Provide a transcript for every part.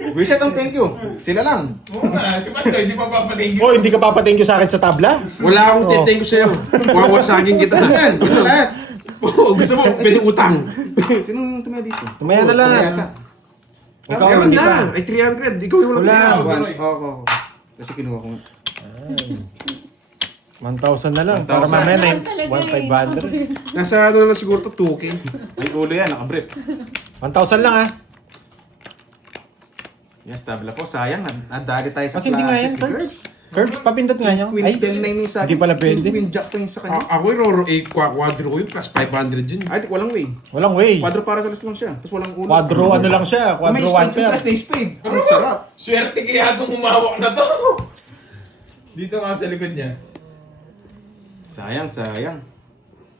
Reset ang thank you. Sila lang. Oo nga, si Pandoy, di pa papatingin. Oh, hindi ka pa-thank you sa akin sa tabla? Wala akong thank you sa'yo. Wawasagin kita. Ano yan? Ito lahat. Oo, gusto mo, pwede utang. Sinong tumaya dito? Tumaya na lang. Tumaya. Ikaw, Meron hindi na. pa. Ay, 300. Ikaw yung Wala. walang Oo. Kasi kinuha ko nga. 1,000 na lang. Para 1,000. mamaya na Talaga 1,500. Nasa ano na siguro to, 2K. May ulo yan, nakabrief. 1,000 lang Yes, tabla po. Sayang, nadali tayo sa Kasi hindi nga yan, classes ni Curbs. Curbs, papindot nga nyo. Queen Ay, 10 na yung isa. hindi pala pwede. Queen Jack pa yung sa kanya. Ako yung Roro 8, quadro ko yun, plus 500 yun. Ay, walang way. Walang way. Quadro para sa lang siya. Tapos walang ulo. Quadro ano lang siya. May Quadro spade one yung pair. trust na spade. Ang sarap. Swerte kaya itong humawak na to. Dito nga sa likod niya. Sayang.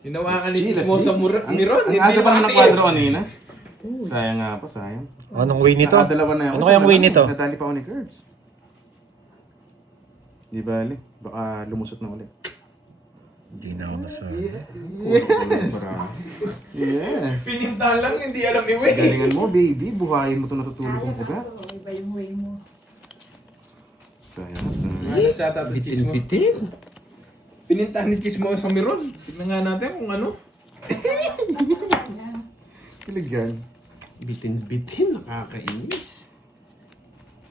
Hinawakan ni Chill, Chismo let's sa see. ni Ron. Ang aga pa ng quadro kanina. Sayang nga po, sayang. Anong way nito? Nakadalawa na ako. Ano kayang way nito? Nadali pa ako ni Curbs. Di bali. Baka lumusot na ulit. Hindi na ako nasa... Yes! Yes! Pininta lang, hindi alam i-way. Galingan mo, baby. Buhayin mo ito natutulog ang ugat. Iba yung way mo. Sayang. Ano sa tato Chismo? Bitin. Pininta ni Chismo sa Miron. Tignan nga natin kung ano. Kiligan. Bitin. Nakakainis.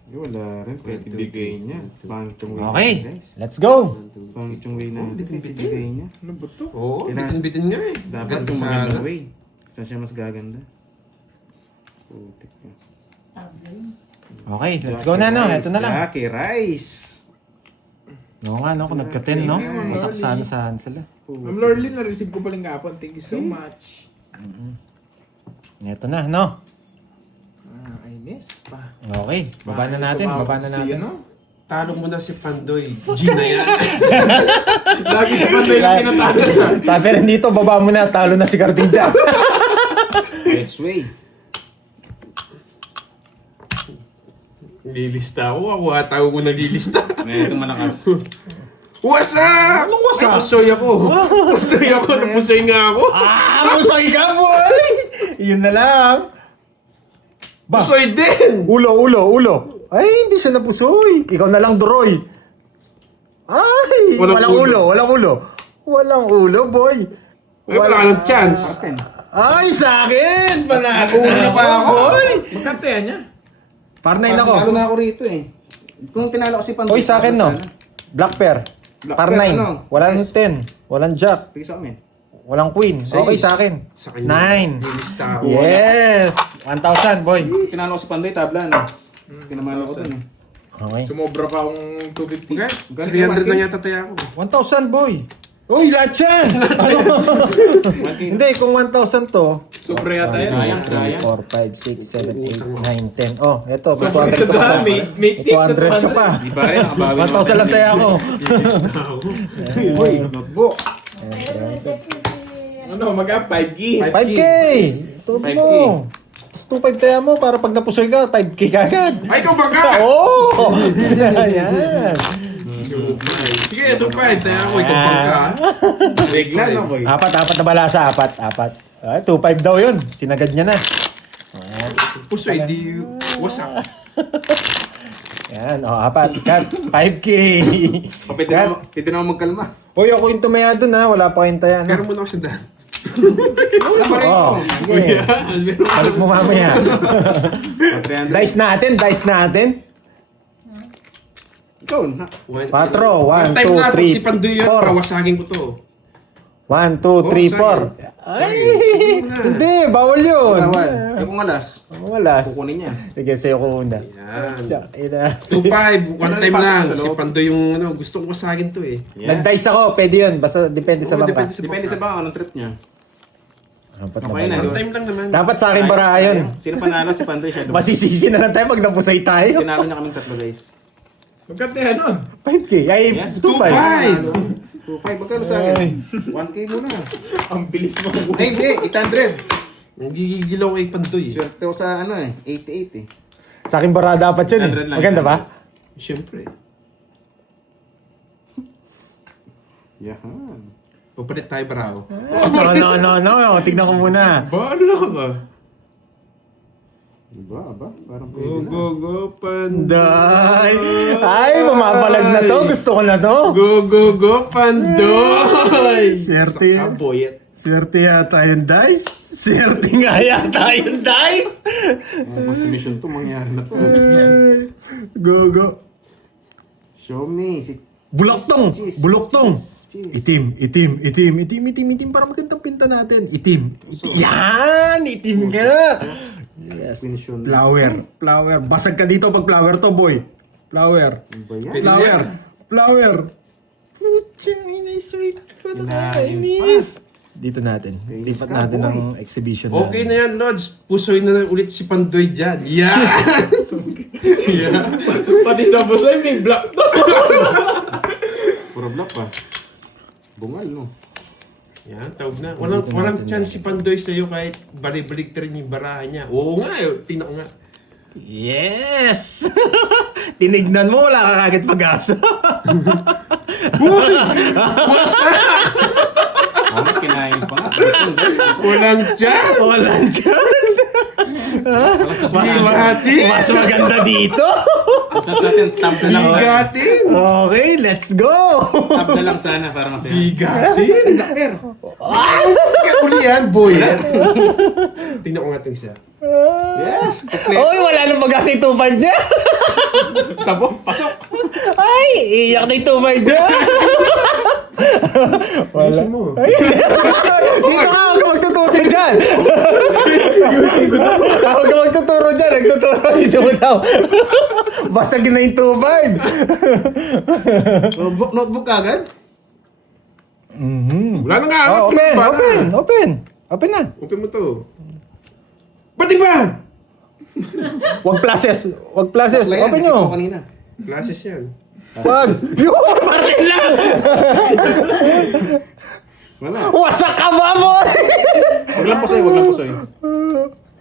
Wala rin. Pwede bigay niya. Pangit yung way Okay, natin, guys. let's go! Pangit yung way natin. bitin-bitin. Pwede bigay niya. Ano ba to? Oo, Kailangan- bitin nga eh. Dapat Ganda yung sana. magandang way. Saan siya mas gaganda? Putik ka. Okay, let's go na, no? Ito na lang. Jackie Rice. Oo nga, no? Kung nagka-10, no? Masaksahan sila. Ma'am Lorlyn, na-receive ko paling kapon. Thank you so much. Ito na, no? Inis pa. Okay, baba na natin, baba na natin. Talo mo na si Pandoy. G na yan. Lagi si Pandoy lang pinatalo niya. Sabi rin dito, baba mo na, talo na si Cardilla. Yes way. Nililista ako. Ako ataw mo naglilista. Ngayon itong malakas. What's up? Anong what's up? Pusoy ako. Pusoy ako. Napusoy nga ako. Musoy ka, boy! Yun na lang. Ba? Pusoy din. Ulo. Ay, hindi siya napusoy. Ikaw na lang, Doroy. Ay, Walang ulo. Walang ulo, boy. Ay, wala ka ng chance. Aten. Ay, sa akin! Panalo Una na pa ako. boy! Magkantayan niya. Par 9 ako. Tinalo na ako rito eh. Kung tinalo ko si Pandoy. Oy, sa akin, no? Black pair. Black Par pair, 9. ano? Walang Yes. 10. Walang jack. Tigil sa amin. Walang queen. Okay, sa akin. Sa kanya. 9. Nililista ako. Yes! 1,000, boy. Tinalo ko si Pandoy, tabla no? Tinamalo ko dun eh. Okay. Sumobra pa akong 250. Okay. 300 lang yata tayo ako. 1,000, boy. Uy, lahat yan! Ano? Hindi, kung 1,000 to. Sobra yata yan. Sayang. 4, 5, 6, 7, 8, 9, 10. Oh, eto. Sobra 200 ka sa pa. dami. May tip na 200 ka pa. Di ba rin, nakabawi 1,000 lang tayo ako. Nililista ako. Uy, notebook. Ano, mag 5K. 5K! Todo mo. Tapos 2,500 tayo mo para pag napusoy ka, 5K kagad. Ay, ikaw ba ka? Oo! Ayan. Sige, ito pa. Tayo ako. Ikaw pa ka. Regla na boy. Apat na balasa. Apat. Ay, 2,500 daw yun. Sinagad niya na. Ayan. Pusoy, di... What's up? Yan, apat. Cut. 5K. Pwede na ako magkalma. Hoy, ako yung tumaya dun ha. Wala pa kayong taya. Pero muna ako siya daan. Tama rin Oo. ito. Sige. Balik mo mamaya. 300. Dice natin. Ikaw, na. 4, 1, Time na 2, 3, si Pandoy yan. 4. Pawasagin ko to. 1, 2, 3, 4. Ay, hindi. Bawal yun. Bawal. Yung kung alas, Walas. kukunin niya. Sige, sa'yo ko una. Yan. Tiyak, ina. 2-5. One time Pasok lang. sa Si loob. Pandoy yung ano, gusto ko wasagin to eh. Nag-dice ako, pwede yun. Basta depende sa Oo, bangka. Depende sa baka anong trip niya. Apat na Okay na, ba? One time lang naman. Dapat sa akin bara yun. Sino panalo si Pandoy siya? Masisisi na lang tayo pag napusay tayo. Tinalo niya kaming tatlo guys. Magkantayan nun. 5K. Ay, Yes, 2,500. 2.5, magkano sa akin? 1K muna. Ang bilis mo. Ay, hindi, 800. Nagigigil ako kay Pandoy eh. Swerte ko sa ano eh, 88 eh. Sa akin bara dapat yun eh. 100 lang. Maganda ba? Siyempre. Yahan. Papalit tayo bravo. No. Tignan ko muna. Bahala ka. Aba, parang Go, pwede na. go, go, Pandoy! Day! Ay, pumapalag na to. Gusto ko na to. Go, go, go, Pandoy! Swerte. Saka boyet. Swerte yata yung dice. Swerte nga yata yung dice. Consummation to, mangyari na to. Go, go. Show me. Si Bulaktong! Cheese, Bulaktong! cheese, cheese. Itim para magandang pinta natin. Itim. Yan! Itim nga! Yes. Consummation. Flower. Basag ka dito pag flower to, boy. Flower. Ano ba yan? Pwede Flower. yan. Flower. Chinese sweet. Inahin Dito natin. Face Lipat ka, natin boy. ang exhibition Okay na yan, Lods. Pusoy na ulit si Pandoy dyan. Yeah! Yeah. Pati sa busoy, may black to. Puro black pa. Bungal, no? Yan, tawag na. Walang chance si Pandoy sa'yo kahit balik-balik rin yung barahan niya. Oo nga, tingnan ko nga. Yes! Tinignan mo, wala ka kagad pag-asa. Ano, kinain pa nga. Walang chance! Walang chance. Mas maganda dito. Tapos natin, tab na lang. Bigatin! Okay, let's go. Tab na lang sana para masaya. Bigatin! Laker. Kaya uli yan, boy. Tingnan ko nga ito siya. Yes. Oy, wala nang pag-asa yung 2.5 niya. Sabog, pasok. Ay, iyak na yung 2.5 niya. Ayusin mo. Dito ka, huwag ka magtuturo dyan. Huwag ka magtuturo dyan. Nagtuturo yung sumutaw. Basag na yung 2.5. Notebook agad? Wala na nga. Oh, open na. Open mo to. Pati ba? Huwag pluses. Open Ito nyo. kanina. Classes yan. Wag. Yun, baril lang. Wala. Wasak ka ba mo? Wag lang pusoy.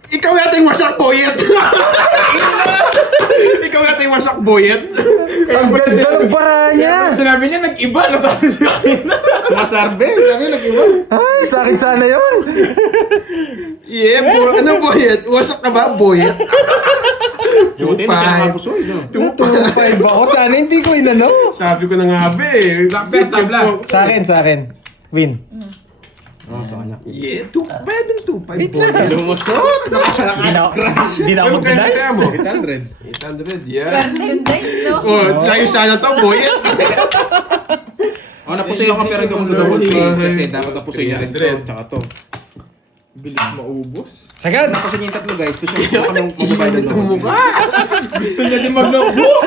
Ikaw yata yung wasak boyet! Ikaw yata yung wasak boyet! Ang ganda ng bara niya. Sinabi niya, nag-iba na tayo sa kanina. Sumasarbe. Sabi, nag-iba. Ay, sa akin sana yun. Yeah, ano boyet? Wasak na ba boyet? Buti na siya nakapusoy, no? 2.5 ako. Sana hindi ko inano. Sabi ko na nga ba eh. Black tabla. Sa akin. Win. Oo, sa kanya. Yeah, 2.5 Wait lang. Lumusot! Hindi na ako Kaya mag-dice. mo? 800. 800, yeah. Swerte yung dice, no? Oh, sa'yo sana to, boyet! Oh, napusoy ako pero hindi ko double play. Kasi dapat napusoy niya rin to. 300. Tsaka to. Bilis maubos. Sagad. Napusoy niya yung tatlo, guys. Special ko kami magbabayad ng load. Gusto niya din mag-notebook.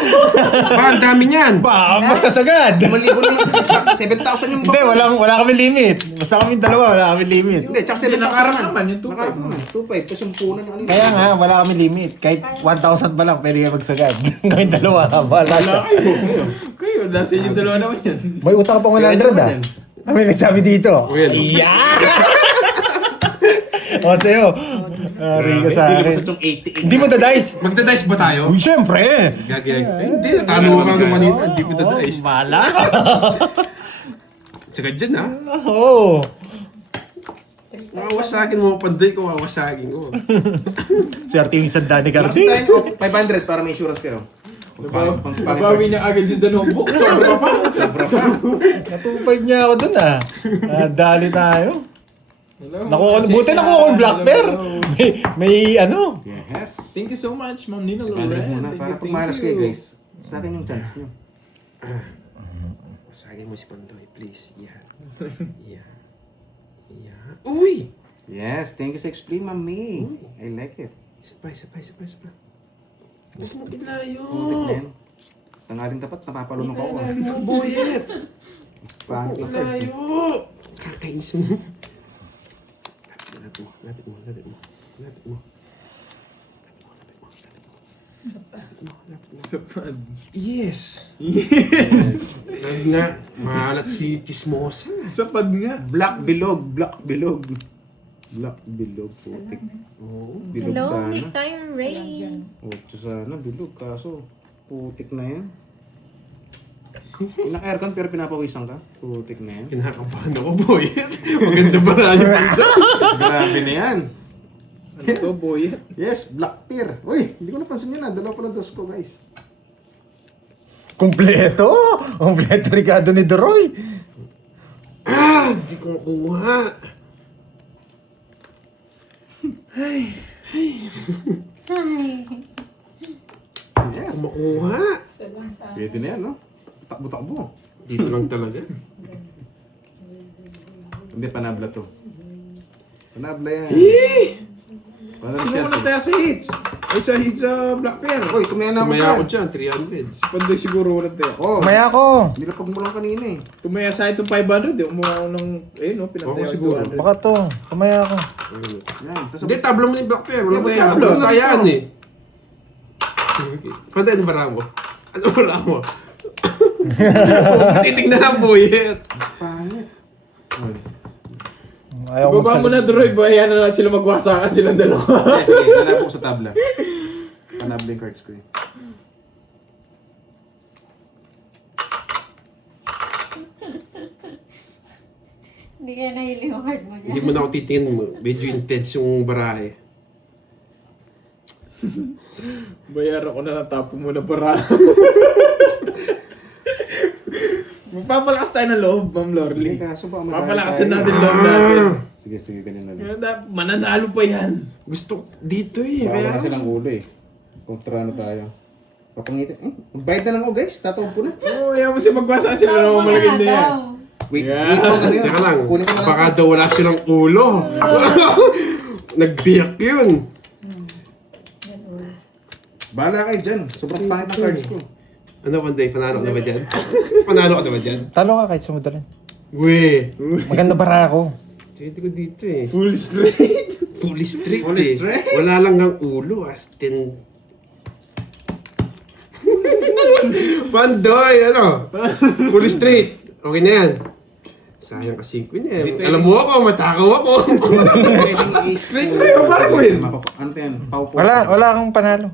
Ba, ang dami niyan! Basta sagad. 5,000 naman. 7,000 yung Hindi, wala kami limit. Basta kami dalawa, wala kami limit. Hindi, tsaka 7,000 Nakarap naman. naman, yung 2.5 Nakarap naman. 2,500. Tapos yung punan yung ano. Kaya nga, wala kami limit. Kahit 1,000 pa lang, pwede kayo magsagad. Kami dalawa, bahala siya. Kayo, nasa inyo dalawa naman yan. May utang pa 100 ah. Kami nagsabi dito. Well, O sa'yo. Rico sa Hindi akin. ko sa 88. Hindi mo da-dice. magda-dice ba tayo? Uy, syempre. Gagawin. Hindi, natalo ka nung kanina. Hindi ko da-dice. Bala. Sagad dyan, ha? Oo. Mawawasagin mo, Pandoy ko, wawasagin ko. Swerte yung sanda ni Last Cardi. time, 500 para may insurance kayo. Nabawi na agad yung notebook. Sobra pa. Natupad niya ako dun ah. Dali tayo. Buti nakuha ko yung black bear. May ano. Yes. Thank you so much, Ma'am Nina 500 Loren. muna para pag malas kayo, guys. Sa akin yung chance nyo. Wasagin mo si Pandoy, please. Yan. Yan. Yan. Uy! Yes, thank you sa explain, Mami. I like it. Isa pa. Huwag mo ilayo. Putik na yan. Tangaling dapat, napapalunok ako. Ilayo, boyet. Pangit na first. Ilayo. Kakainis mo. Lapit mo. Sapad. Yes. Yes. Nga, maalat si Chismosa. Sapad nga. Black bilog. Putik. Oo, bilog Hello, sana. Miss Siren Ray. Ocho sana, bilog. Kaso, putik na yan. Naka-aircon pero pinapawisan ka. Putik na yan. Kinakabahan ako, boyet. Maganda ba na yung Pandoy? Grabe na yan. Ano to, boy? Yes, Black Pear. Uy, hindi ko napansin yun, dalawa pala dos ko, guys. Kompleto! Kompleto Ricardo ni Doroy. Hindi ko makuha. Yes. Makuha. Pwede na yan, no? Takbo-takbo. Dito lang talaga. Hindi, panabla to. Panabla yan. Panabla Sino yan. na tayo sa hits? Ay, sa hits sa Black Pear. Uy, tumaya na ako Tumaya ako dyan. dyan, 300. Si Pandoy siguro walang tayo. Oh, Maya ako. nilapag mo lang kanina eh. Tumaya sa itong 500, eh. Umuha ako ng, ayun no, pinantay Oo, ako siguro. 200. Baka to. Kamaya ako. Yan. Tas, Hindi, tablo mo ni Black Pear. Walang Hindi, kaya. tablo. Walang kayaan eh. Pantay, ano bara mo? Ano bara mo? Titignan na po eh. pangit. Uy. Ayaw ko Baba mo na, Droy. Bayan na lang sila magwasakan silang dalawa. Okay, sige, lalabo ko sa tabla. Panabla yung cards ko eh. Hindi kaya nahili yung card mo Hindi dyan. mo na ako titingin mo. Medyo intense yung barahe. Bayaran ko na ng tapo mo na para. Magpapalakas tayo ng loob, Ma'am Hindi, Lorly. kaso ba? Papalakasin natin loob natin. Sige, sige, ganyan na lang. Kaya mananalo pa yan. Gusto dito eh. Baka Kaya... wala silang ulo eh. Kontrano tayo. Papangiti. Magbayad na lang ako guys. Tatawag ko na. Oo, ayaw mo siya magwasakan sila naman malagyan na yan. Wait, Yeah. wait lang ano yun. Teka lang, Kunin ko na lang. baka daw wala silang ulo. Nagbiyak yun. Bahala kayo dyan. Sobrang pangit ng cards ko. Ano, Panday? Panalo ka na ba dyan? Panalo ka na ba dyan? Talo ka kahit sumudalan. Weh. Maganda bara ako. Pwede ko dito eh. Full straight. Fully straight Fully eh. straight? Wala lang ang ulo. As in... Pandoy, ano? Fully straight. Okay na yan. Sayang kasi ko na Hindi eh. pwede. Alam mo ako, matakaw ako. Pwedeng i-ace Straight ko. na yun, parang ko yun. Ano to yan? Pau po. Wala akong panalo.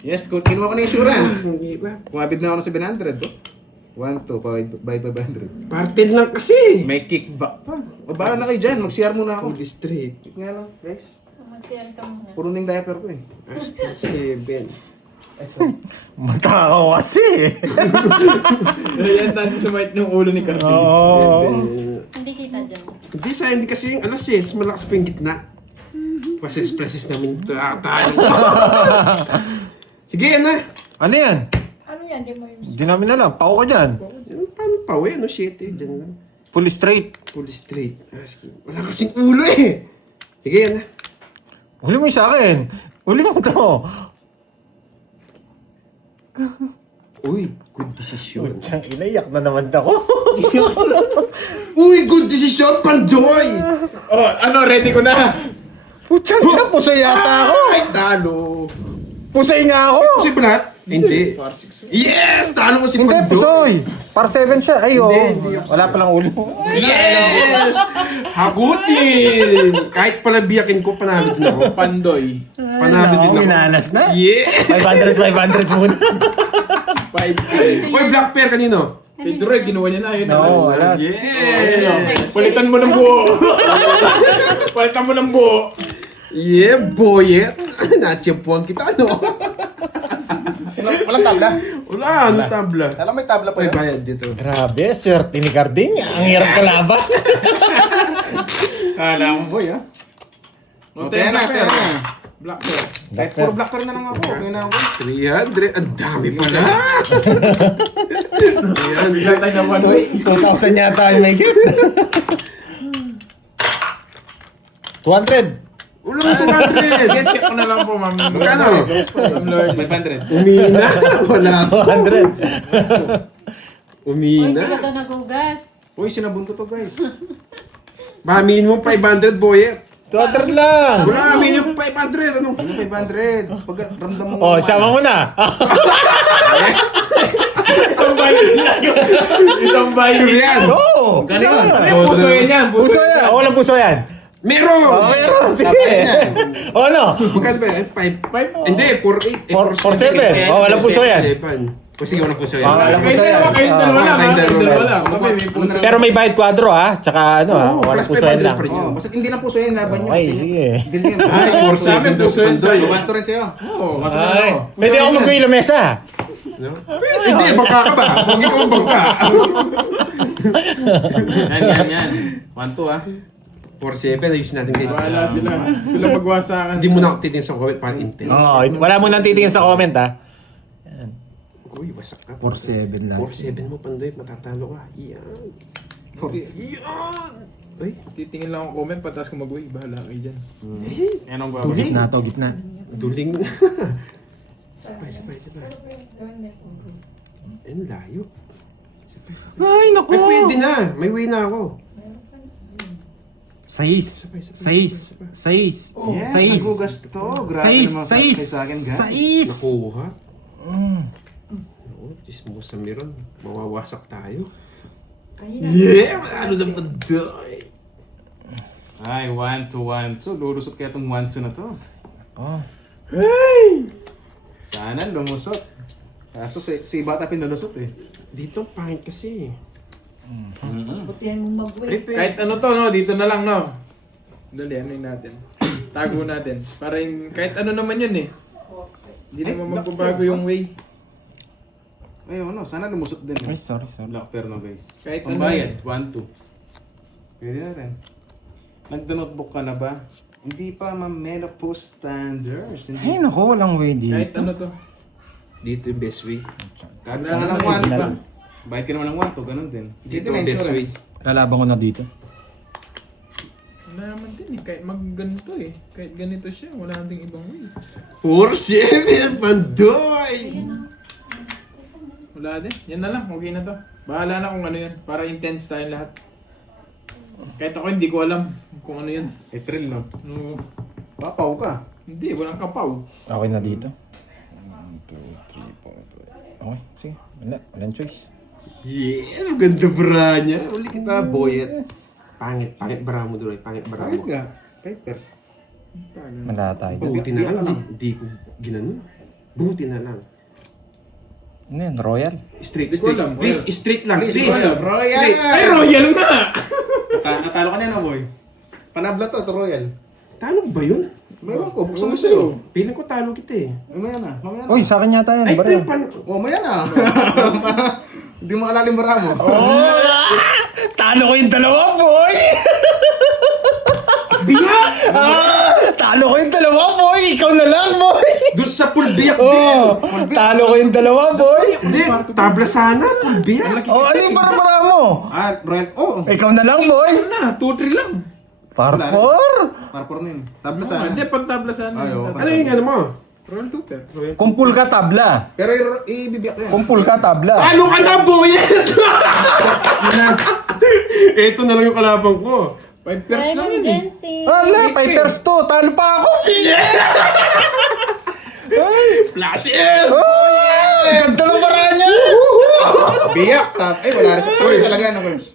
Yes, kinuha ko na insurance. Hindi ba? Kumabid na ako ng 700 to. 1, 2, by 500. Parted lang kasi. May kickback pa. O bahala na kayo dyan. Mag-CR muna ako. Fully straight. Wait nga lang, guys. Mag-share ka muna. Puro na yung diaper ko eh. Aston 7. Matakaw kasi. Ayan, natin sumait ng ulo ni Carson. Oo. Hindi kita dyan. Hindi sa hindi kasi yung alas eh. Mas malakas pa yung gitna. Pasis namin tayo. Sige, yan na. Ano yan? Ano yan? Di mo yun. Hindi namin alam. Pao ka dyan. Paano pa we? Ano shit eh. Diyan lang. Fully straight. Fully straight. Sige. Wala kasing ulo eh. Sige, yan na. Huli mo yung sa akin. Huli mo to. Uy, good decision. Tiyang inaiyak na naman ako. Uy, good decision, Pandoy! Oh, ano, ready ko na. Putsang ina, pusoy yata ako. Ay, talo. Pusoy nga ako. Si Brat? Hindi. Par 6. Yes! Talo ko si Hindi, Pandoy. pusoy. Para 7 siya. Ay, oo. Hindi ako Wala palang ulo. Yes! Hagutin! Kahit pala biyakin ko, panalo din ako. Pandoy. Panalo din ako. Minalas na. Yeah! 500 muna. 5K. Uy, Black Pear kanino? Kay Droy, ginawa niya na. Yun, No, alas. alas. Yes! Palitan mo ng buo. Palitan mo ng buo. Yeah, boyet! Natsyempuan kita, no? Walang tabla. Wala, ano tabla? Alam may tabla pa May yun. bayad dito. Grabe, swerte ni Carding. Ang hirap kalaban. Alam mo boy ah. O, Kaya na, kaya na. Black Pear. Kahit puro black car na lang ako. Okay na ako. 300, ang dami pala! Ayan, Bigla tayo naman. 2,000 yata yung may get. 200. ulang 200! Sige, check ko na lang po, ma'am. Magkano? Ma'am Lord. 500. Umina! Wala ako. 100. Uy, Umina. hindi ka to nagugas. Uy, sinabunto to guys. Ba, minimum 500, boyet. 200 lang. Wala, minimum 500. Ano? Ano 500? Pag ramdam mo. Oh, sama mo na. Isang bayan lang yun. Isang bayan. Sure yan. Oo. Magkano yun? Ay, puso yan yan. Puso yan. Oh, walang puso yan. Meron! Oh, meron. Sige. Oh, ano? Magkano ba yan? 5? Hindi, 4-8. 4-7. Oh, walang puso yan. O sige, walang puso yan. Ah, alam ko Kayong sa'yo. dalawa, kayong dalawa lang. kayong Kayong dalawa dalawa lang. lang. Kami may puso. Pero may bayad kwadro ha, tsaka ano ha, Oo, walang plus puso yan 500 lang. pa rin. Oh, basta hindi na puso yan, laban nyo. Okay, Kasi sige. Hindi yan. Ay, Basta for Sa amin, 7 daw puso yan si Pandoy. Wanto rin sa'yo. Oo. Ay, pwede ako mag-uwi lamesa. No? Hindi, bangka ka ba? Huwag ikaw ang bangka. Yan. 1-2 ah. 4-7, ayusin natin guys. Wala sila. Sila magwasakan. Hindi mo na ako titingin sa comment para intense. Oo, wala mo nang titingin sa comment ha. Uy, wasak ka. 4-7 lang. 4-7 mo, Pandoy, matatalo ka. Yan. Yan! Uy, Titingin lang akong comment, patas ko mag-uwi. Bahala kayo dyan. Yan ang Tuloy. Gitna to, gitna. duling. Sabay. Ayun, layo. Ay, naku! Ay, pwede na. May way na ako. 6. Sais. Sais. Yes, nagugas to. Grabe naman kayo sa akin, guys. Nakuha. Oo, mo sa meron. Mawawasak tayo. Yeah! Ano ng Pandoy? Ay, 1-2. Lulusot kaya itong 1-2 na to. Oh. Sana lumusot. Kaso si Bata pinalusot eh. Dito, pangit kasi. Butihan mo mag-uwi. Kahit ano to, no? Dito na lang, no? Dali, ano yun natin? Tago natin. Para kahit ano naman yun eh. Hindi naman magbabago yung way. Ayun, sana lumusot din. Ay, sorry. Black pair na guys. Kahit ano Pambayad, 1-2. Pwede na rin. Nagda-notebook ka na ba? Hindi pa ma-menopause standards. Ay, Hindi. naku, walang way dito. Kahit ano to. Dito yung best way. Kahit Wala sana na ng lang 1 iba. pa. Bayad ka naman ng 1-2, ganun din. Dito Dito na ang best way. insurance. Lalaban ko na dito. Wala naman din eh. Kahit ganito eh. Kahit ganito siya, wala nating ibang way. 4-7, Pandoy! Wala din. Yan na lang. Okay na to. Bahala na kung ano yan. Para intense tayo lahat. Kahit ako hindi ko alam kung ano yan. Eh, thrill, no? No, Papaw ka. hindi, walang kapaw. Okay na dito. 1, 2, 3, 4, 5. Okay, sige. Walang choice. Yeah! Ang ganda bra niya. Uli kita, boyet. Pangit bra mo, Duroy. Pangit bra Bakit mo. nga? Papers. Wala tayo. Buti na lang. Hindi ko ginanon. Buti na lang. Ano yan, royal? Straight. Di ko alam. Please, straight lang. Please. Royal! Straight. Ay, Royal nga! Natalo ka niya na, boy. Panabla to, Royal. Talo ba yun? Mayroon ko, buksan mo Ano sa'yo. Piling ko talo kita eh. Mamaya na. Uy, sa akin yata yan. Ay, Bara. ito pan... Oh, maya na. Hindi mo alalim bara mo. Talo ko yung dalawa, boy! Talo ko yung dalawa, boy! Ikaw na lang, boy! Doon sa pulbiyak din. Oh, talo ko yung dalawa, boy! Hindi, tabla sana. Pulbiyak. Oh, ano yung bara mo? Ah, Royal. Oh, Ikaw na lang, boy! Ano na? 2-3 lang. Parkour! parpor na yun. Tabla Ah, sana. hindi, pagtabla sana. Ay, oo. Ano yung ano mo? Royal Tutor. Kumpul ka tabla. Pero ibibiyak ko yan. Kumpul ka tabla. Talo ka na, boyet! Ito na lang yung kalabang ko. 5 pairs lang yun eh. Emergency. Ala, Pipers to. Talo pa ako. Flashes! Ay, ganda ng paraan niya. Biyak. Ay, wala rin. Sorry talaga, no, Coach.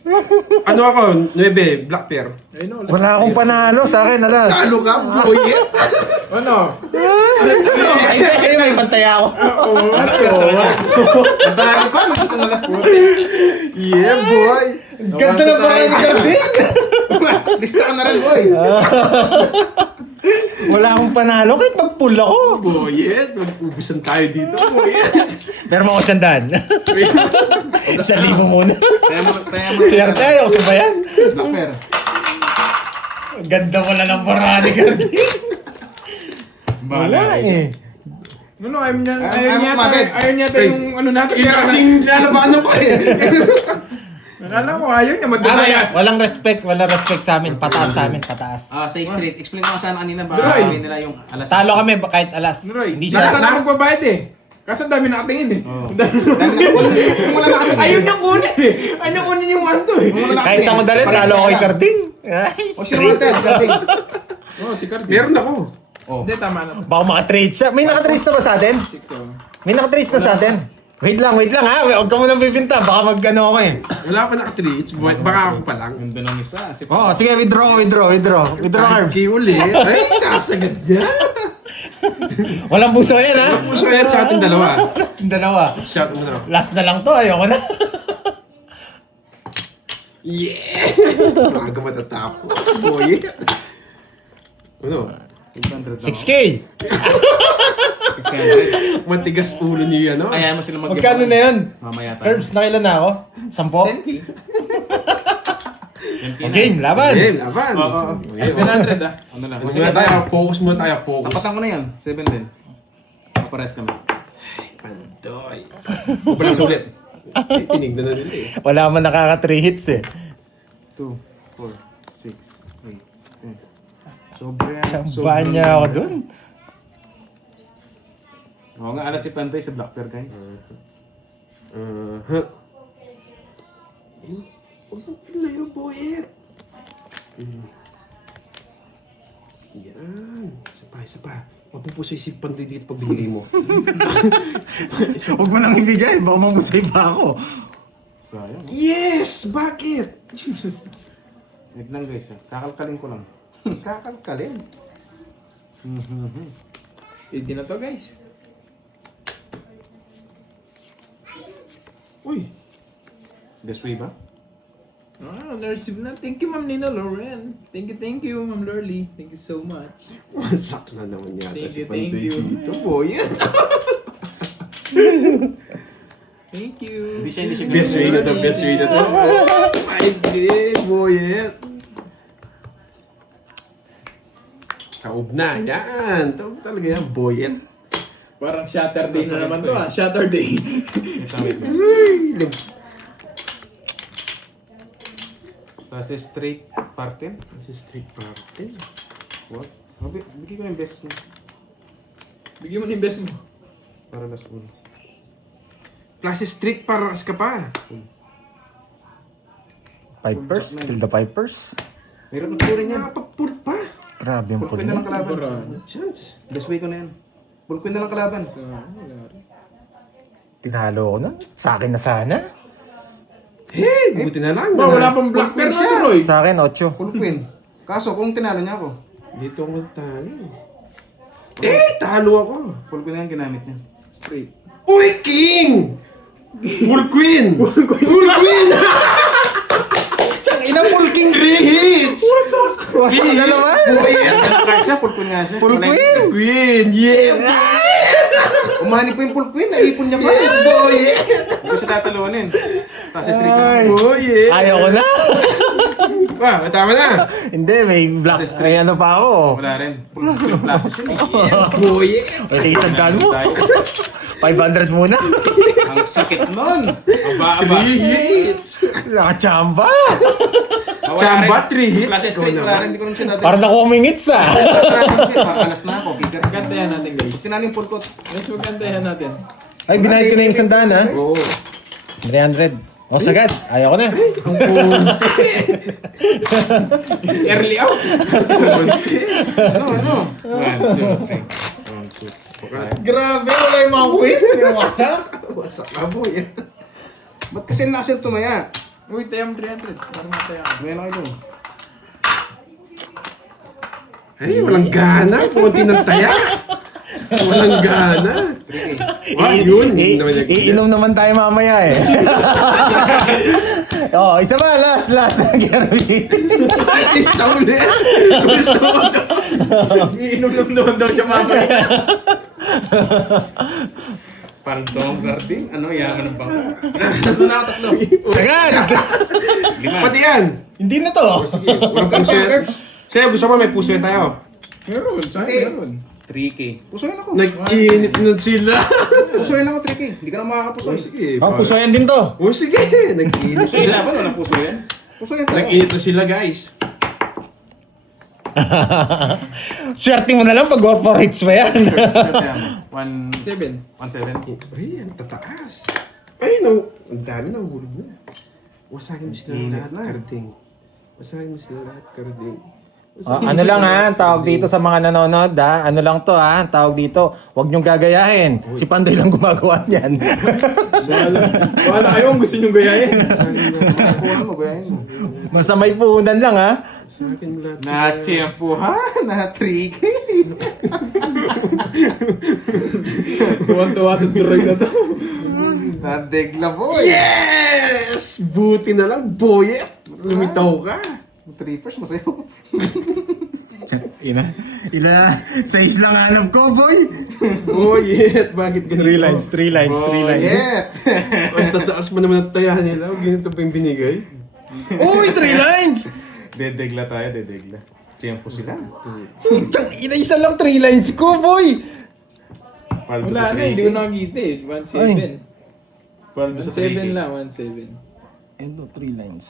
Ano ako? 9, black pair. Ayun o. Wala akong panalo sa akin, alas. Talo ka, boyet. Ano? Ay, may pantay ako. Talo pa, nakita mo last one. Yeah, boy! Ganda ng paraan ni Cardin. Lista ka na rin, boy. Wala akong panalo kahit mag-pull ako. Boyet! Mag-ubusan tayo dito, boyet! Pero mo ako sandan. 1,000 muna. Kaya mo. Swerte, ayaw sa bayan. Black pair. Ganda pala ng paraan ni Cardin. Wala eh. Ano, ayaw Ayaw niya kumapit. ayaw niya yung ano natin. Yun Kaya kasing lalabanan ko eh! Akala ko ayaw niya magdadaya. Walang respect sa amin. Pataas sa amin, pataas. Say straight. Explain ko sana kanina ba? Roy. Sabihin nila yung alas. Talo kami kahit alas. Roy, Hindi nasa siya. na magbabayad eh. Kaso ang dami nakatingin eh. Oh. Kung wala nakatingin. Ayaw niya kunin eh. Ayaw niya kunin yung anto eh. Kahit sa madalit, talo ako kay Cardin. O sino natin? Gating. Oh, si Cardi. Meron ako. Oh. Hindi, tama na. Baka makatrade siya. May nakatrade na ba sa atin? 6 oh. May nakatrade na sa atin. Wait lang ha. Huwag ka munang pipinta. Baka mag-ano ako eh. Wala pa naka-3 hits. Baka ako pa lang. Ganda ng isa. Si Oo, sige, withdraw, Carbs. Kay ulit. Ay, sasagad niya. Walang puso yan, ha? Puso yan sa ating dalawa. Dalawa. Shot mo na. Last na lang to, ayoko na. Yeah! Maaga matatapos, boy. Ano? 600 lang. 6K. 600. Matigas ulo niyo yan, no? Ayaw mo sila mag- Magkano na yun? Mamaya tayo. Curbs, nakailan na ako? 10? 10K. O game, laban. Game, laban. Oo. 700 ah. Ano lang? Focus muna tayo. Focus muna tayo. Focus. Tapatan ko na yan. 7 din. Pares kami. Pandoy. O pala sulit. Eh, tinignan na nila eh. Wala man nakaka 3 hits eh. 2, 4, 6, 8, 10. Sobrang. Siyambahan niya ako dun. Oo nga, alas si Pantoy sa Black Bear, guys. Huh. Huwag mong pilayo, boyet. Yan. Isa pa. Mapupusoy si Pandoy dito pag binigay mo. Huwag mo nang ibigay, baka mabusay pa ako. Sayang. Yes! Bakit? Wait lang, guys. Kakalkalin ko lang. Kakalkalin. Hindi na to guys. Uy! This way ba? Ah, na-receive na. Thank you, Ma'am Nina Lauren. Thank you, Ma'am Lorly. Thank you so much. Wasak na naman yata Thank si you, thank Pandoy you. dito, boyet. Thank you. Hindi siya Best way na to, best way na to. 5K, boyet. Taob na, yan. Taob talaga yan, boyet. Parang Saturday na naman to ah. Saturday. Wait lang. Kasi straight parte. Kasi street party. What? Bigay ko yung best mo. Bigyan mo na yung best mo. Para last one. Klase street paras ka pa. Pipers? Kill the Pipers? Meron na rin yan. Nakapag-pull pa. Grabe yung Full queen na lang pull. kalaban. Parang. Chance. Best way ko na yan. Full queen na lang kalaban. So, wala rin. Tinalo ko na. Sa akin na sana. Hey, buti na lang. Ba, wala pang black bear Full queen na Roy. Sa akin, 8. Full queen. Kaso kung tinalo niya ako, Dito ako talo. Talo ako. full queen na yan ginamit niya. Straight. Uy, king! Full queen! Full queen! Ina full king 3 hits! Wasak na naman. Boyet! Kaya full queen nga siya. Full Wala- queen. Queen! Yeah! Umani pa yung full queen, naipon niya pa. Boyet! Hindi ko siya tatalunin. Kasi straight na. Ay. Boyet! Ayaw ko na. Tama na! Hindi, may black. May ano pa ako. Wala rin. Full queen classes yun eh. Boyet! May isang kan mo. Tayo. 500 muna. Ang sakit nun. 3 hits! Nakachamba. Chamba, 3 hits. Classes straight, wala rin. Hindi ko rin siya tatalunin. Parang nakuha may ngits ah. Parang alas na ako. Kicker. Kantayan natin guys. Tinalo yung full court. Let's magkantayan natin. Ay, binayad ko na yung 100 ha. Oo. 300. O sagad. Ayaw ko na. Early out. Ano? 1, 2, 3. 1, 2, 3. Grabe, wala yung mga queen. Wasak. Wasak na, Boyet. Ba't kasi nakasir tumaya? Uy, tayang 300. Parang mataya ka. Ngayon ako ito. Ay, walang gana. Kunti ng taya. Walang gana. 3K. Wow, yun. Hindi naman yung- Iinom naman tayo mamaya eh. Oh, isa pa, last. Gary. Ista ulit. Gusto mo to. Iinom naman daw siya mamaya. Parang dog garden? Ano, yaman ng bangka? Tatlo na ako, tatlo. Sagad. 5. Pati yan. Hindi na to. Walang puso yan. Sa'yo, gusto mo may puso yan tayo. Meron, saan meron? 3K. Pusoyin ako. Nag-init na sila. Pusoyin ako 3K. Hindi ka na makakapusoy. Sige. Oh, pusoyan din to. Sige. Nag-init. Pusoyin laban, walang pusoyin. Pusoyin tayo. Nag-init na sila, guys. Swerte mo na lang pag war for hits pa yan. 1, 7. 1, 7. Ay, ang tataas. Ay, no. Ang dami na hulog na. Wasagin mo sila lahat, karding. Wasagin mo sila lahat, karding. Ano lang ha, tawag dito sa mga nanonood ha. Ano lang to ha, tawag dito. Huwag niyong gagayahin. Si Pandoy lang gumagawa niyan. Wala kayo kung gusto nyo gayahin. Kuha mo, gayahin mo. Basta may puhunan lang ha. Sa akin lahat. Na-tiyempuhan, na-tricky. Tuwan-tuwa itong tuloy na to. Na-degla boy. Yes! Buti na lang, boy! Lumitaw ka. Trippers, masayo. Ila, 6 lang hanap ko, boy. Boyet! Bakit ganito? 3 lines. Boyet. Ang tataas mo naman ang tayahan nila. Ganito pa yung binigay. Uy, 3 lines! Dedegla tayo, dedegla. Tiyempo sila. Putang ina, isa lang 3 lines ko, boy. Paldo Wala sa na, hindi ko nakakita eh. 1-7. Paldo sa 1-7 lang, 1-7. Endo, 3 lines.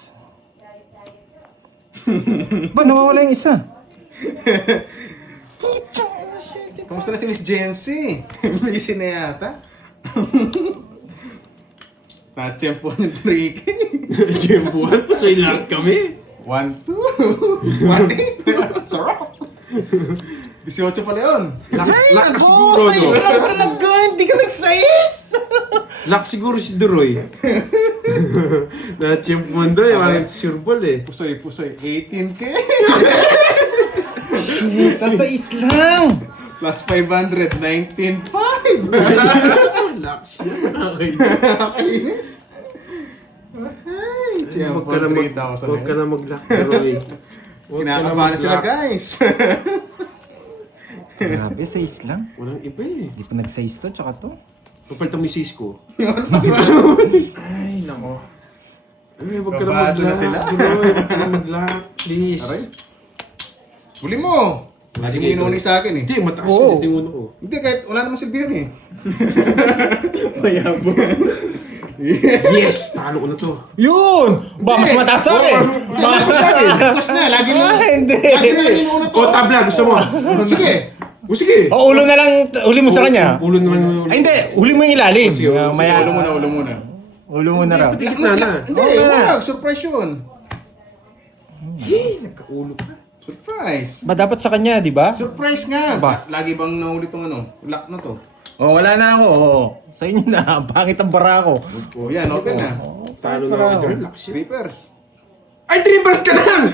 Ba, nawawala yung isa? Kamusta na si Miss Jency? Busy na yata. Na-tiyempuhan yung tricky. Jembuhan pa, so lahat kami. 1-2. 1-8. Sarap. 18 pala yun. Lak siguro, no? lang talaga, hindi ka nag-6! Lak siguro si Duroy. Na-champ mo doon, parang sureball eh. Pusoy. 18K. Kita 6 lang! Plus 500. 19.5. Lak siya. Okay. Nakainis. Ay, Huwag ka na huwag ka na mag-lock, Duroy. Kinakabahan sila guys. Grabe, 6 lang. Walang iba eh. Hindi pa nag-6 to, tsaka to. Papalitan mo yung sis ko. Ay, nako. Ay, huwag ka na Kabado na mag-lock, sila. Duroy. Huwag ka na mag-lock, please. Aray. Huli mo. Lagi mo Sige, inuulit sa akin eh. Hindi, mataas Oo. ulit yung uno ko. Hindi, kahit wala namang silbi yun eh. Mayabo. Yes! Talo ko na to. Yun! Ba, mas mataas sa akin! Tapos na, lagi na. Hindi! Lagi na inuuna to. O, tabla, gusto mo? Sige. O, sige! O, ulo na lang, uli mo sa kanya. Ulo naman. Ay, hindi! Uli mo yung ilalim. Sige, sige, Maya- Ulo muna. Ulo muna raw. Tigit na na. Hindi, Oo nga. wag. Surprise yun. Hey, nagkaulo ka. Surprise. Ba, dapat sa kanya, di ba? Surprise nga. Ba? Lagi bang naulit tong ano? Lock na to. O, wala na ako. O, sa inyo na. Pangit ang bara ko. Oh, yan. Open na. Talo na ako doon. Lak siya. Trippers. Ay, trippers ka lang!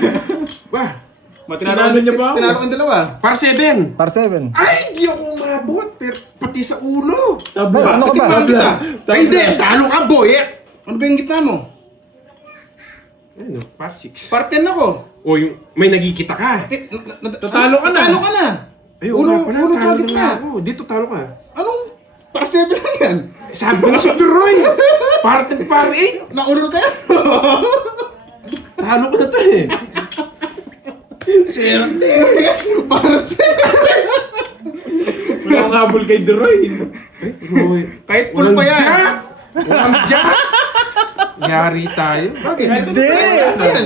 Wah, Tinalo niya ba ako? Tinalo kang dalawa. para 7. Par 7. Ay, di ako umabot. Pero pati sa ulo. Tabla. Ano ka ba? Tabla. Kita. Ay, hindi. Talo ka, boy. Ano ba yung gitna mo? Ano, par 6. Par 10 ako. O, yung may nagkikita ka. Tatalo ka na. Tatalo ka na. Ay, Ulo, nga pala, ulo talo tsaka na gitna. nga ako. Dito talo ka. Anong par 7 lang yan? Sabi ko na sa Duroy. Par 8. Naulol ka yan? Talo ko na to eh. Yes, par 7. Wala akong habol kay Duroy. Ay, Duroy. Kahit full pa yan. Walang jack. Yari tayo. Bakit? Hindi!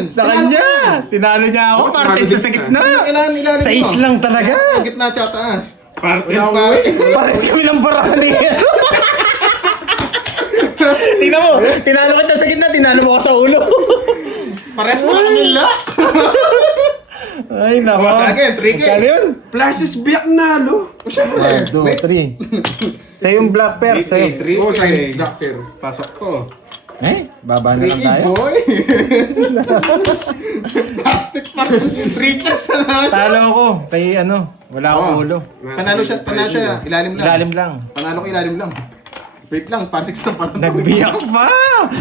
Sa kanya! Tinalo niya ako. Bakit Parang tinalo sa kita? gitna. Kailangan ilalim mo. 6 lang talaga. Ang gitna tsaka taas. Par 10 Wala akong par. way. Pares kami ng barani. Tingnan mo, tinalo kita sa gitna, tinalo mo ako sa ulo. Pares mo lang yung lock. Ay, nako. Sa akin, 3K. Magkano yun? Flashes biyak nalo. O syempre. 1, 2, 3. Sa'yo yung black pair, sa'yo. 3K. Oo, sa doctor. Pasok to. Eh, baba na lang 3K tayo. boy. Plastic par. Trippers na lang. Talo ako. Kay ano, wala akong ulo. Panalo siya. Ilalim lang. Ilalim lang. Panalo ko ilalim lang. Wait lang, par 6 na pala. Nagbiyak pa!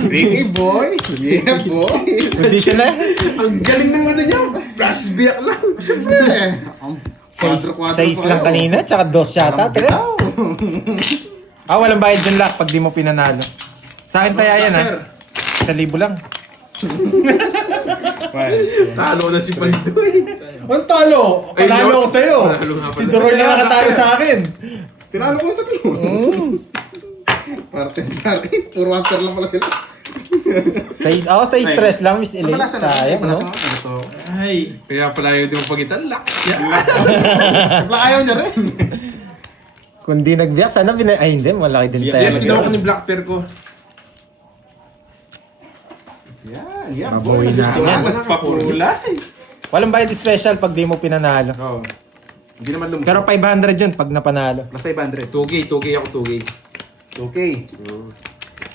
3K boy. Yeah boy. Hindi siya na. Ang galing ng ano niya. Flashes biyak lang. Siyempre. Quadro-quadro 6 lang kanina, tsaka 2 yata, 3. Walang bayad dyan lock pag di mo pinanalo. Sa akin kaya yan ha. 1,000 lang. Talo na si Pandoy. Ang talo! Ay, Panalo no. ako sa'yo! Panalo nga pala. Si Duroy na nakatalo sa akin! Tinalo ko yung tatlo. Parte par 8. Puro answer lang pala sila. Ako sa stress lang, Miss Elaine. Malasa na. Sayang, no? Malasa na. Ito. Ay. Kaya pala yun yung pagitan. Lak. Wala ayaw niya rin. Kung di nagbiyak, sana ay hindi, malaki din tayo. Yes, ginawa ko ni Black Bear ko. Yan. Babawi na. Gusto Yan. na. Nagpakulay. Walang bayad special pag di mo pinanalo. Oo. Hindi naman lumusot. Pero 500 yun pag napanalo. Plus 500. 2K ako 2K. Okay.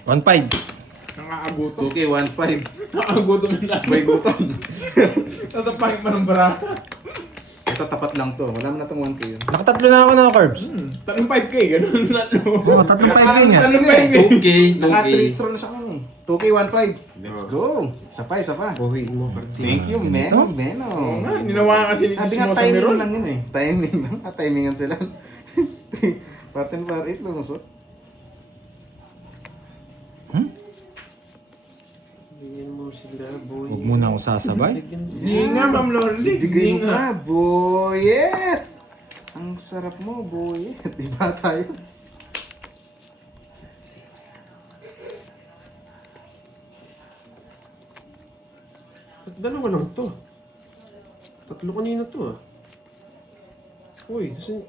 1.5. Nakakagutom. Okay, 1.5. Nakakagutom yung lahat. May gutom. Nasa pangit pa ng bara. Ito, tapat lang to. Wala mo na itong 1K yun. Nakatatlo na ako ng Curbs. Tatlong 5K, ganun na. Oo, tatlong 5K niya. Tatlong 5K. 2K, Naka 2K. 3 straw na siya kami. 2K, 1.5. Let's go. Isa pa, isa pa. Buhiin mo, Kartin. Thank you, Meno. Oo nga, ninawa kasi ni Sabi Chismosa nga, timing Meron. lang yun eh. Timing lang. Timingan sila. Part 10, part 8 lumusot. Bigyan mo sila, boy. Huwag muna ako sasabay. Hindi nga, Ma'am Lorly. Bigay mo Hindi nga. ka, boyet! Ang sarap mo, boyet. Di ba tayo? Ba't dalawa lang to? Tatlo kanina to ah. Uy, kasi...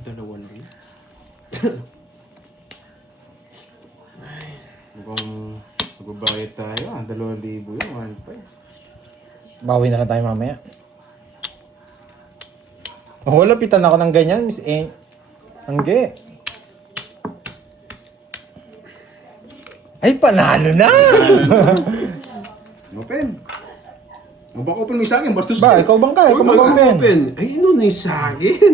Dalawa lang. Mukhang magbabayad tayo. 2,000 yun, 1.5. Bawi na lang tayo mamaya. Oh, lapitan ako ng ganyan, Miss A. Angge. Ay, panalo na! Open. O baka open mo sa akin, bastos Ba, ka. ikaw bang ka? Uy, Ikaw bang open? open. Ay, ano na yung sa akin?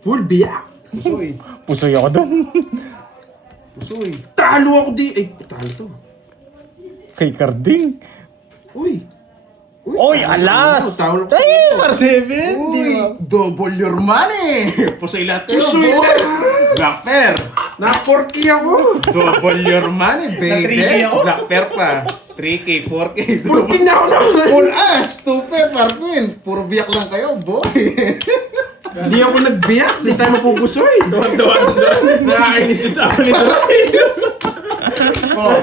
Full biyak. Pusoy. Pusoy ako dun. Pusoy. Talo ako di. Ay, talo to. Kay Carding. Uy. Oy, talo sa alas! ano, talo sa Ay, ano. par 7! Uy, double your money. Pusoy lahat kayo, Pusoy boy. lahat. Black pair. Na-porky ako. Double your money, baby. 3K ako? Black pair pa. 3K, 4K. Porky na ako naman. Full ass, 2 pair, Marvin. Puro biyak lang kayo, boy. Hindi ako nagbiyak. Hindi tayo mapupusoy. Nakakainis yung tao nito. Oh,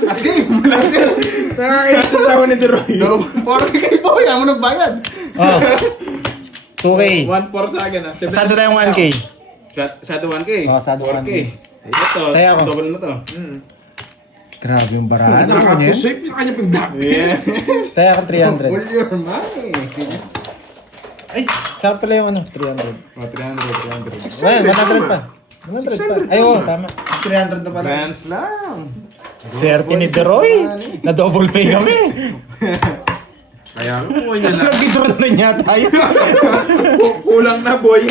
last game. Last game. Nakakainis yung tao nito, Roy. 4K, boy. Amo nagbayad. Oh. 2K. 1-4 sa akin ah. Sado tayong 1K. Sado 1K. Oh, sado 4K. 1K. Ito, Tayo ako. double na to. Grabe yung barahan. Ano niya? Nakakapusoy sa kanya pang black. Yes. Tayo ako 300. Double your money. Ay, sarap pala yung ano, 300. Oh, 300. Ay, 100 pa. 100 pa. Ay, oo, tama. 300 na pala. Grand slam. Swerte ni Deroy. Na double pay kami. Kaya ako ko niya lang. Nag-withdraw na rin yata yun. Kulang na, boy.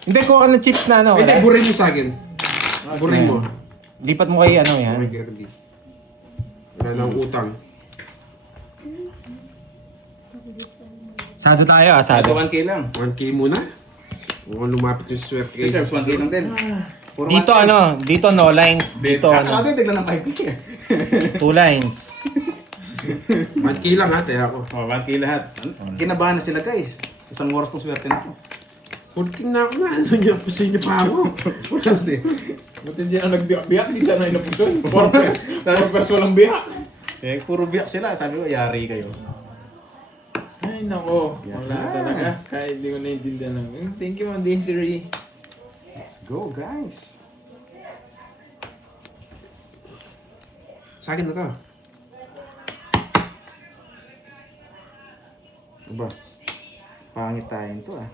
Hindi, kuha ka ng chips na ano. Hindi, burin mo sa akin. Burin mo. Lipat mo kay ano yan. Ay, Gerby. Wala nang utang. Sado tayo ah, Sado sado. 1K lang. 1K muna. Mukhang lumapit yung swerte Si kayo. Curbs, 1K lang din. Puro Dito 1K. ano, dito no lines. Dito Ano ano, tignan ng 5K eh. 2 lines. 1K lang ha, tayo ako. Oh, 1K lahat. Kinabahan na sila guys. Isang oras kong swerte na to. 4K na ako na. Ano niya? Pusoy niya pa ako. Kasi, Buti hindi na nagbiyak-biyak, di sana inapusoy. 4 pairs walang biyak. puro biyak sila. Sabi ko, yari kayo. Ay, nako. Wala talaga. Kahit hindi ko naiintindihan lang. Thank you, Ma'am Desiree. Let's go guys. Sa akin na to. Aba, pangit tayo to ah.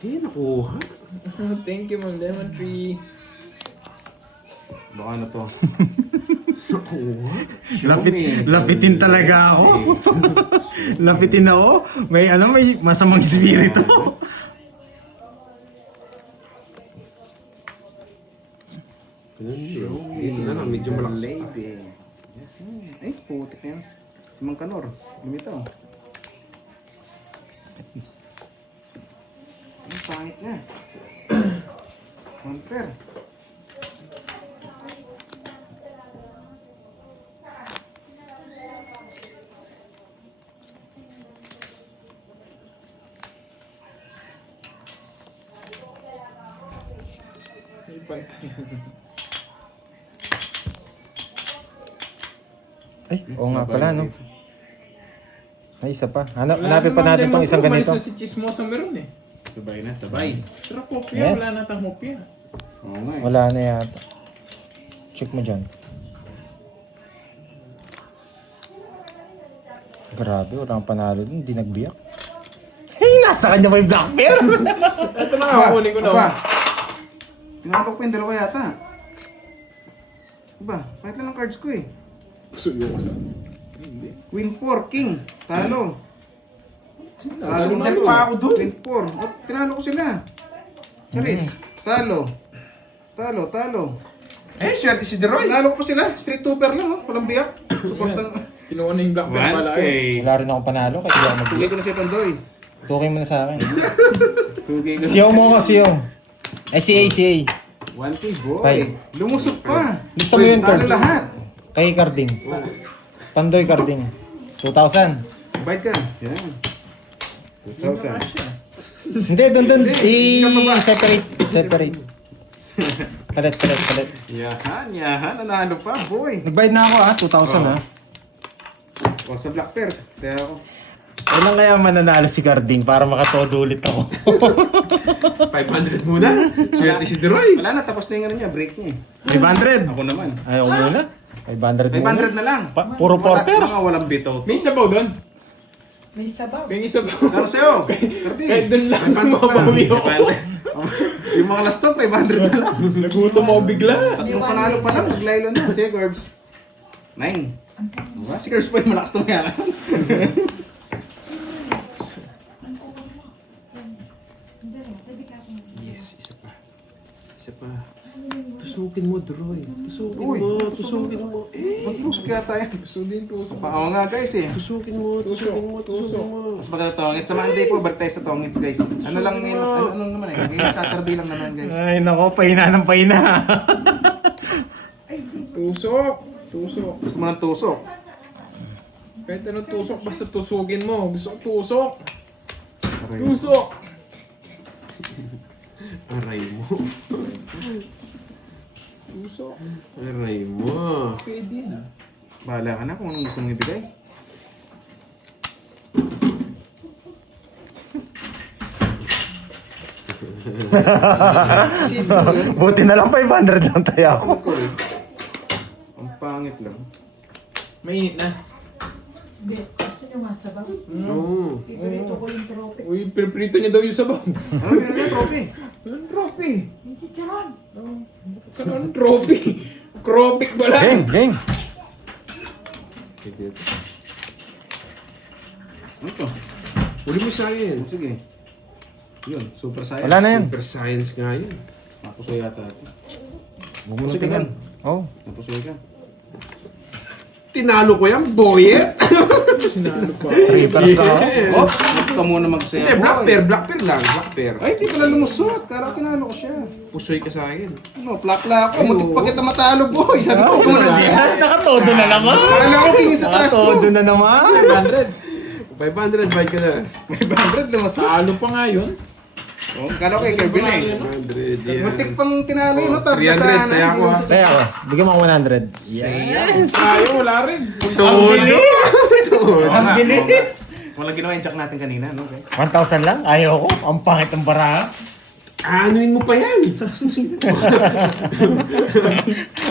Eh, nakuha. Thank you, Ma'am Lemon Tree. Baka na to. Nakuha. Lapitin talaga ako. Lapitin ako. May ano, may masamang espiritu. Ganun yun. Dito na lang, medyo malakas. Lady. Ay, putik na yan. Si Mang Kanor, lumitaw. Ang pangit niya. One pair. May pantay. Ay, oo nga pala no. Ay, isa pa. Hanapin pa natin tong isang ganito. Umalis na si Chismosa Meron eh. Sabay na, sabay. Pero kopya, Yes. wala na tang kopya. Oo nga eh. Wala na yata. Check mo dyan. Grabe, wala kang panalo dun, hindi nagbiyak. Hey, nasa kanya may black bear! Ito na nga, kunin ko na. Aba, tinalo ko yung dalawa yata. Aba, kahit lang ang cards ko eh. Suyo ko sa... Hindi. Queen 4, King, talo. Talo na Dali ako. pa ako dun. Queen 4, oh, tinalo ko sila. Charis, talo. Talo. Eh, swerte si Deroy. Tinalo ko pa sila, street trooper lang oh, walang biyak. Supportang, Kinuha na yung black bear pala eh. Wala rin akong panalo kasi hindi ako tugay nagbiyak. ko na si Pandoy. Tukay mo na sa akin. Tugay ko na Siyaw mo ako, siyaw. Eh, CA. 1K boy. Five. Lumusot pa. Lista mo yun, Talo Tol. lahat. Kay Carding. Pandoy Carding. 2,000. Bayad ka. Yan. 2,000. Hindi, dun. I-separate. Palit. Yahan. Nanalo pa, boy. Nagbayad na ako 2,000 ha. O, sa Black Bears. Kaya ako. Kailan kaya mananalo si Carding para makatodo ulit ako? 500 muna. Swerte si Deroy. Wala na, tapos na yung ano niya, break niya eh. 500. Ako naman. Ayaw muna. 500 muna. 500 na lang. Puro porters. Mga walang bitaw. May sabaw doon. May sabaw. May sabaw. Ano sa'yo? Kardi. Kahit doon lang mabawi ako. Yung mga last top, 500 na lang. Nagutom ako bigla. Tatlong panalo pa lang, naglaylo na. Sige, Corbs. 9. Diba? Si Corbs pa yung malakas tumayakan. Yes, isa pa. Tusukin mo, Deroy. Uy, Tusukin mo. Magtusok yata yan. Gusto din to. Oo nga guys eh. Tusukin mo. Mas maganda Tongits. Sa Monday po, balik tayo sa Tongits guys. Ano lang ngayon, ano naman eh. Ngayon Saturday lang naman guys. Ay nako, pahina ng pahina. Tusok. Gusto mo ng tusok? Kahit anong tusok, basta tusukin mo. Gusto ko tusok. Aray. Tusok. Aray mo. Tusok. Aray mo. Pwede na. Bahala ka na kung anong gusto mong ibigay. Isipin mo yun. Buti na lang 500 lang tayo ako. Ako eh. Ang pangit lang. Mainit na. Hindi. Gusto niyo masabaw? Oo. Piperito ko yung trope. Uy, piprito niya daw yung sabaw. Ano yun yung trophy? Anong trophy? Hindi tiyan. Anong trophy? Kropik ba lang? Gang. Ano to? Uli mo sa akin. Sige. Yun, super science. Wala na yan. Super science nga yun. Tapos yata ito. Huwag mo na Puso tingnan. ka. Oh. Tapos ka. Tinalo ko yan, boyet! Sinalo pa. 3 para sa ako. Oh, huwag ka muna magsaya. Hindi, black pair lang, black pair. Ay, hindi pala lumusot. Kala ko tinalo ko siya. Pusoy ka sa akin. No, plakla ako. Muntik pa kita matalo, boy. Sabi ko, huwag ka muna magsaya. Yes, nakatodo na naman. Kala ko tingin sa taas ko. Nakatodo na naman. 500. 500, bayad ka na. 500 lumusot. Talo pa nga yun. Oh, kala ko kay Kirby na eh. 500, yan. Muntik pang tinalo yun. no? Tapos 300, sana, kaya hindi ako, lumusot. Kaya ako, bigyan mo ako 100. Yes! Tayo, wala rin. Ang bilis! Ang bilis! Walang ginawa yung check natin kanina, no guys? 1,000 lang? Ayaw ko. Ang pangit ng baraha. Anuin mo pa yan.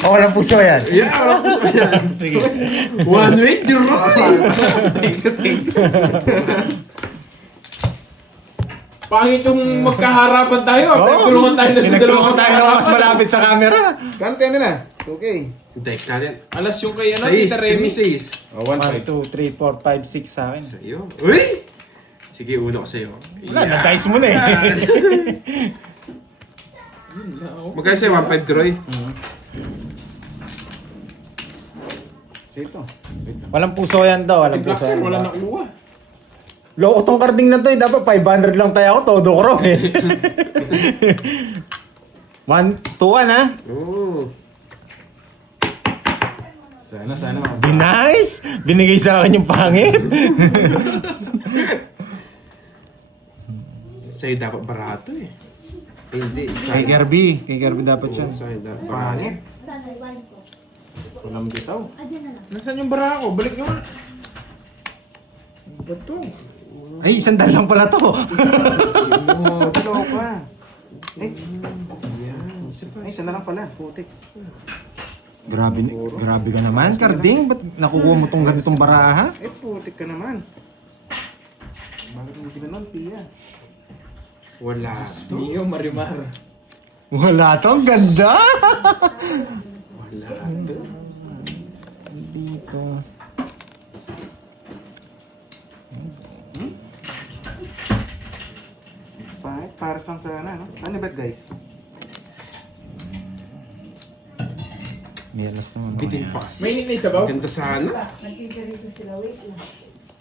O, walang puso yan. Yeah, wala ko sa yan. Sige. One way, Deroy! Pangit yung magkaharapan tayo. Oo. Tulungan tayo na sa dalawang Tinutulungan tayo na mas malapit sa camera. Kano tayo nila? Okay. Text natin. Alas yung kay ano, Sais, Tita Remy. sais. Oh, 1, 2, 3, 4, 5, 6 sa akin. Sa'yo. Uy! Sige, una ko sa'yo. Wala, na-dice mo na eh. Magkano sa'yo? 1.5 Deroy? Sige ito. Walang puso yan daw. Walang Black puso Bear, yan. wala nakuha. Loko tong carding na to eh. Dapat 500 lang tayo ako. Todo ko raw eh. 1, 2, 1 ha? Oo. Sana Nice! Binigay sa akin yung pangit. Sa'yo dapat barato eh. Hindi. Kay Kirby. Kay Kirby dapat siya. Sa'yo dapat Pangit. barato. Walang bitaw. Nasaan yung bara ko? Balik nyo. Ba't to? Ay, 100 lang pala to. Oh, dalawa pa. Eh, Yan. Isa pa. ay, isa na lang pala. Putik. Grabe ka naman, Karding. Ba't nakuha mo tong ganitong baraha? Eh, putik ka naman. Bakit mo ginanon, Pia? Wala. Mio Marimar. Wala to, ang ganda! Wala. Dito. Bakit? Paras lang sana, no? Ano ba, guys? Meron naman. Bitin pa kasi. May sabaw? Ganda sana. Nagkikarito sila, wait lang.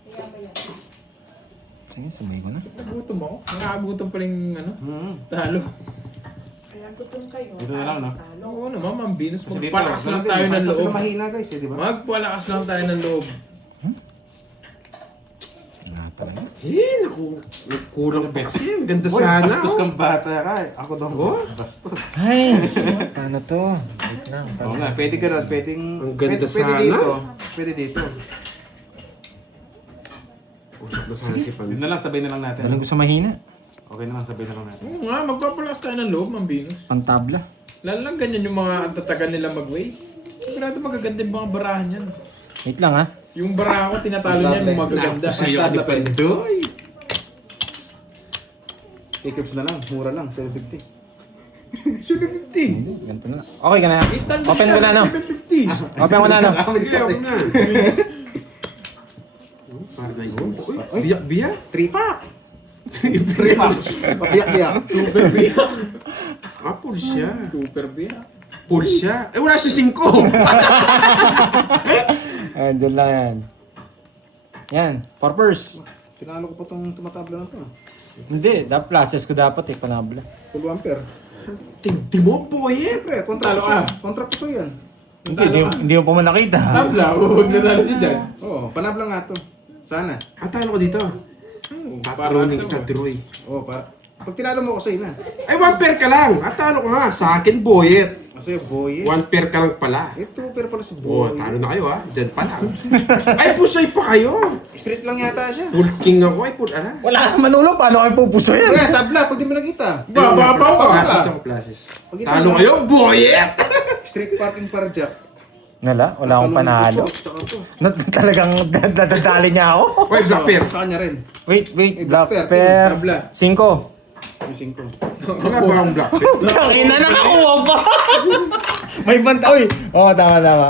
Kaya ba yan? Sige, sumay ko na. Nagutom ako. Nakakagutom pa rin ano, talo. Kaya gutom kayo. Dito na lang, no? Talo. Oo naman, Ma'am Venus. Kasi dito, Magpalakas lang tayo ng Basta loob. sila mahina, guys, eh, di ba? Magpalakas lang tayo ng loob. Wala talaga. Eh, naku. Nagkurang pa kasi. Ang ganda Boy, sana. bastos oh. kang bata ka. Ako daw, Oh? bastos. Ay! Paano to? Wait lang. Oo nga, pwede ka doon, pwedeng... Ang ganda pwede sana. dito. Pwede dito. Usap na sana si Yun Pando. na lang, sabay na lang natin. Dalang ko sa mahina. Okay na lang, sabay na lang natin. Oo nga, magpapalakas tayo ng loob, Ma'am Venus. Pantabla. Lalo lang ganyan yung mga tatagal nila mag-weigh. Sigurado magaganda yung mga barahan yan. Wait lang ha. Yung baraha ko, tinatalo niya yung magaganda. Sa'yo ka ni Pandoy. Take-ups na lang, mura lang, 750. 750. Ganito na. Okay ka na. Open ko na no. 750. Open ko na no. Sige, ako na. Para na yun. Uy, biyak-biyak. 3-pack! 3-pack! Pabiyak-biyak. Ah, full siya. Super beer. Full siya. Eh, wala si 5. Diyan lang yan. Yan. Purpose. Tinalo ko pa itong tumatabla na ito. Hindi. Dapat process ko dapat eh. Panabla. Full ampere. Tingti mo, boy. Siyempre, kontra Talo puso. ka. Kontra puso yan. Hindi mo pa man nakita. Tabla, huwag na talo si Jan. Oo, panabla nga to. Sana. Talo ko dito. Tatalunin kita, Droy. Oo, pag tinalo mo ko sa'yo na. Ay, 1 pair ka lang. Talo ko nga. Sa akin, boyet. Kasi boy eh. 1 pair ka lang pala. Ito, pero pala si Oh, boy. talo na kayo ha. Diyan pa lang. Ay, pusay pa kayo. Street lang yata siya. Full king ako. Ay, full ala. Wala kang manulo. Paano kayo pupuso yan? Kaya tabla, pag di mo nakita. Bababaw ka. Plasis ako, plasis. Pag ito Talo na- kayo, boyet. Street parking para jack. Wala akong panalo. Talagang dadadali niya ako. Oy, black pair. Sa kanya rin. Wait. Eh, Black black pair, pair. tabla. 5. Yung 5. Wala ba akong black pair? Tangina na nakakuha pa. May banta. Uy. Oo, tama.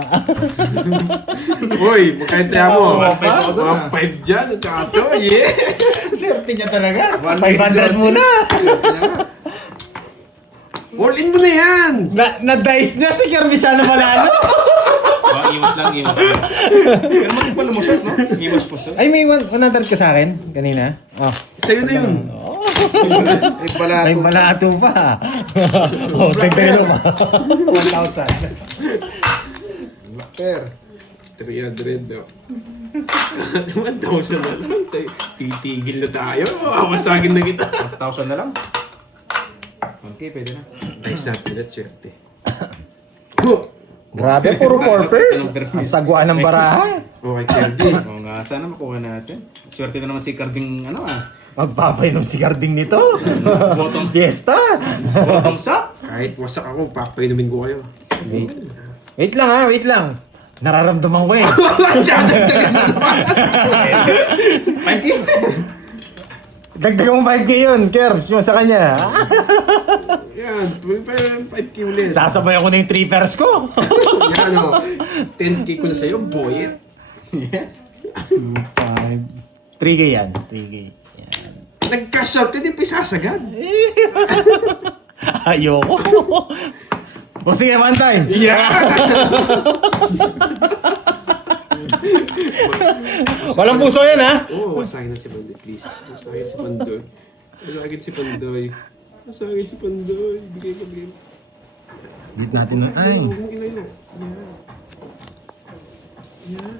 Uy, magkaintaya mo. Oo, pa. Mga 5 dyan. At saka to, yeah. Swerte niya talaga. 100 500 muna. All in mo na yan. Na-dice niya si Kirby sana manalo. Iwas lang. Pero mali pa lumusot, no? Iwas po siya. Ay, may 100 ka sa akin kanina. Oh. Sa'yo na yun. Eh, pala May ito. malato pa. Oh, tignan mo pa. 1,000. Black pair. 300 no. 1,000 na lang. Titigil na tayo. Mawasagin na kita. 1,000 na lang. Okay, pwede na. Nice natin at swerte. Grabe, puro purpose. Ang saguan ng baraha. Okay, Kirby. Oo nga, sana makuha natin. Swerte na naman si Carding, Magpapainom si Garding nito. Bottom. Fiesta. Bottom shot. Kahit wasak ako, papainumin ko kayo. Wait lang. Nararamdaman ko eh. Dagdagan mo 5K yun, Kerbs, yung sa kanya. Yan, 5K ulit. Sasabay ako na yung 3 pairs ko. Yan o. 10K ko na sa'yo, boy. 3K yan. 3K. Yan. Nag-cash out ka din, pisasagad. Ayoko. O sige, one time. Yeah! Walang puso yan ha. Oo, wasagin na si Pandoy, please. Wasagin si Pandoy. Wasagin si Pandoy. Wasagin si Pandoy. Bigay ko. Beat natin na. Ay. Huwag ilayo. Yan.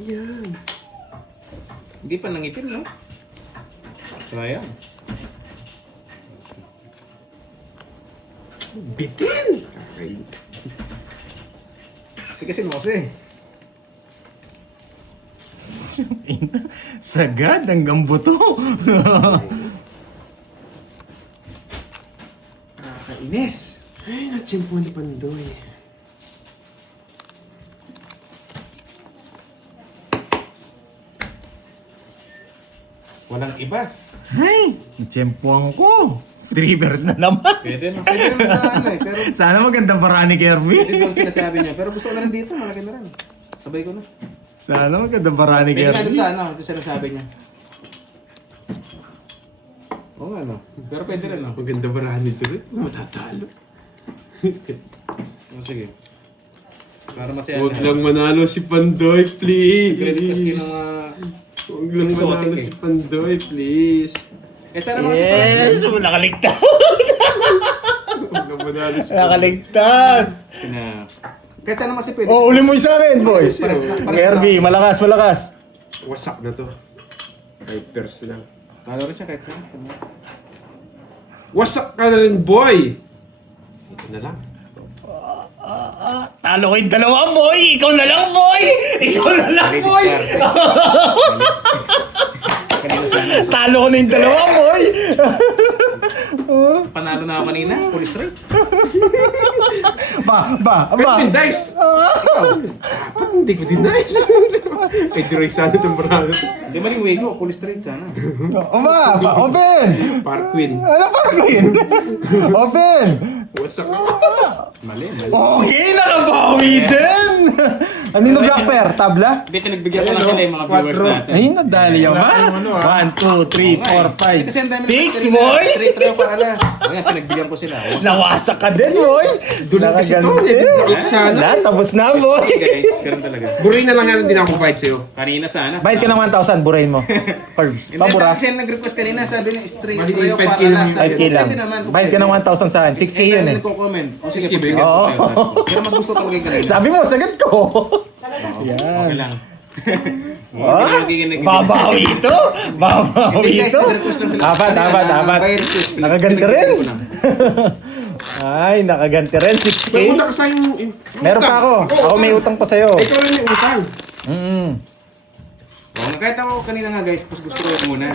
Yan. Hindi pa nangitim, no? Sayang. Bitin! Kakainis. Tikasin mo kasi. Sagad hanggang buto. Nakakainis. Ay, natsimpo ni Pandoy. Walang iba. Ay, tiyempuan ko. Reverse na naman. Pwede naman sa ano eh. Pero Sana magandang paraan ni Kirby. hindi ko sinasabi niya. Pero gusto ko na rin dito. Malaki na rin. Sabay ko na. Sana magandang paraan ni Pwede nga Kirby. doon sa ano. Ito sinasabi niya. Oo nga no. Pero pwede rin no. Maganda barahan nito rin. Matatalo. Sige. Para masaya Huwag lang manalo si Pandoy, please. Credit kasi ng mga... Huwag lang exotic manalo eh. si Pandoy, please. Eh sana mga surprise Yes, guys. nakaligtas. Huwag lang manalo si Pandoy. Nakaligtas. Sina... Kahit sana mas pwede. Oh, uli mo yung sa akin, boy. Pares na- pares na- Kirby, malakas, malakas. Wasak na to. Hypers lang. Talo rin siya kahit sana. Wasak ka na rin, boy! Ito na lang. Talo ko yung dalawa, boy. Ikaw na lang, boy. Ikaw na lang, boy. Kanina sana. Talo ko na yung dalawa, boy. Panalo na ako kanina. Full straight. Ba. Pwede dice! Ba't hindi ko din dice? Ay, diray sana itong barahan. Hindi maling way ko. Full straight sana. Open. Par Queen. Ano parang yun? Open. Wasak na. Mali. Okay, nakabawi din. Ano yung black pair? Tabla? Hindi, pinagbigyan ko lang sila yung mga viewers Quattro. natin. Ay, nadali yan ba? Wala yung ano, 1, 2, 3, 4, Kasi ang dami 5, 6, boy! 3 para alas. O yan, pinagbigyan ko sila. Nawasak ka din, boy! Dulang kasi to. Dulang sana. Wala, tapos na, boy! Okay guys, ganun talaga. Buray na lang yan, hindi na ako fight sa'yo. Kanina sana. Bayad ka ng 1,000, burahin mo. Curbs, Hindi, pabura. kasi nag-request kanina, sabi niya straight Mali, trail 5K para lang alas. yun. Sabi 5K ko, lang. pwede naman. Bayad ka ng 1,000 sa akin. 6K yun eh. Nagko-comment. O sige, Sige, pagbigyan Oo. ko kayo. Pero mas gusto talaga yung kanina. Sabi mo, sagot ko. Okay lang. Ah, babawi ito. Babawi Hindi guys, ito. nag-request lang sila. Apat. By request. Nakaganti rin. Pinagbigyan ko lang. Ay, nakaganti rin. 6K. May utang ka sa yung... Meron pa ako. Ako may utang pa sa'yo. Ikaw rin may utang. Oo, kahit ako kanina nga guys, mas gusto ko yung muna.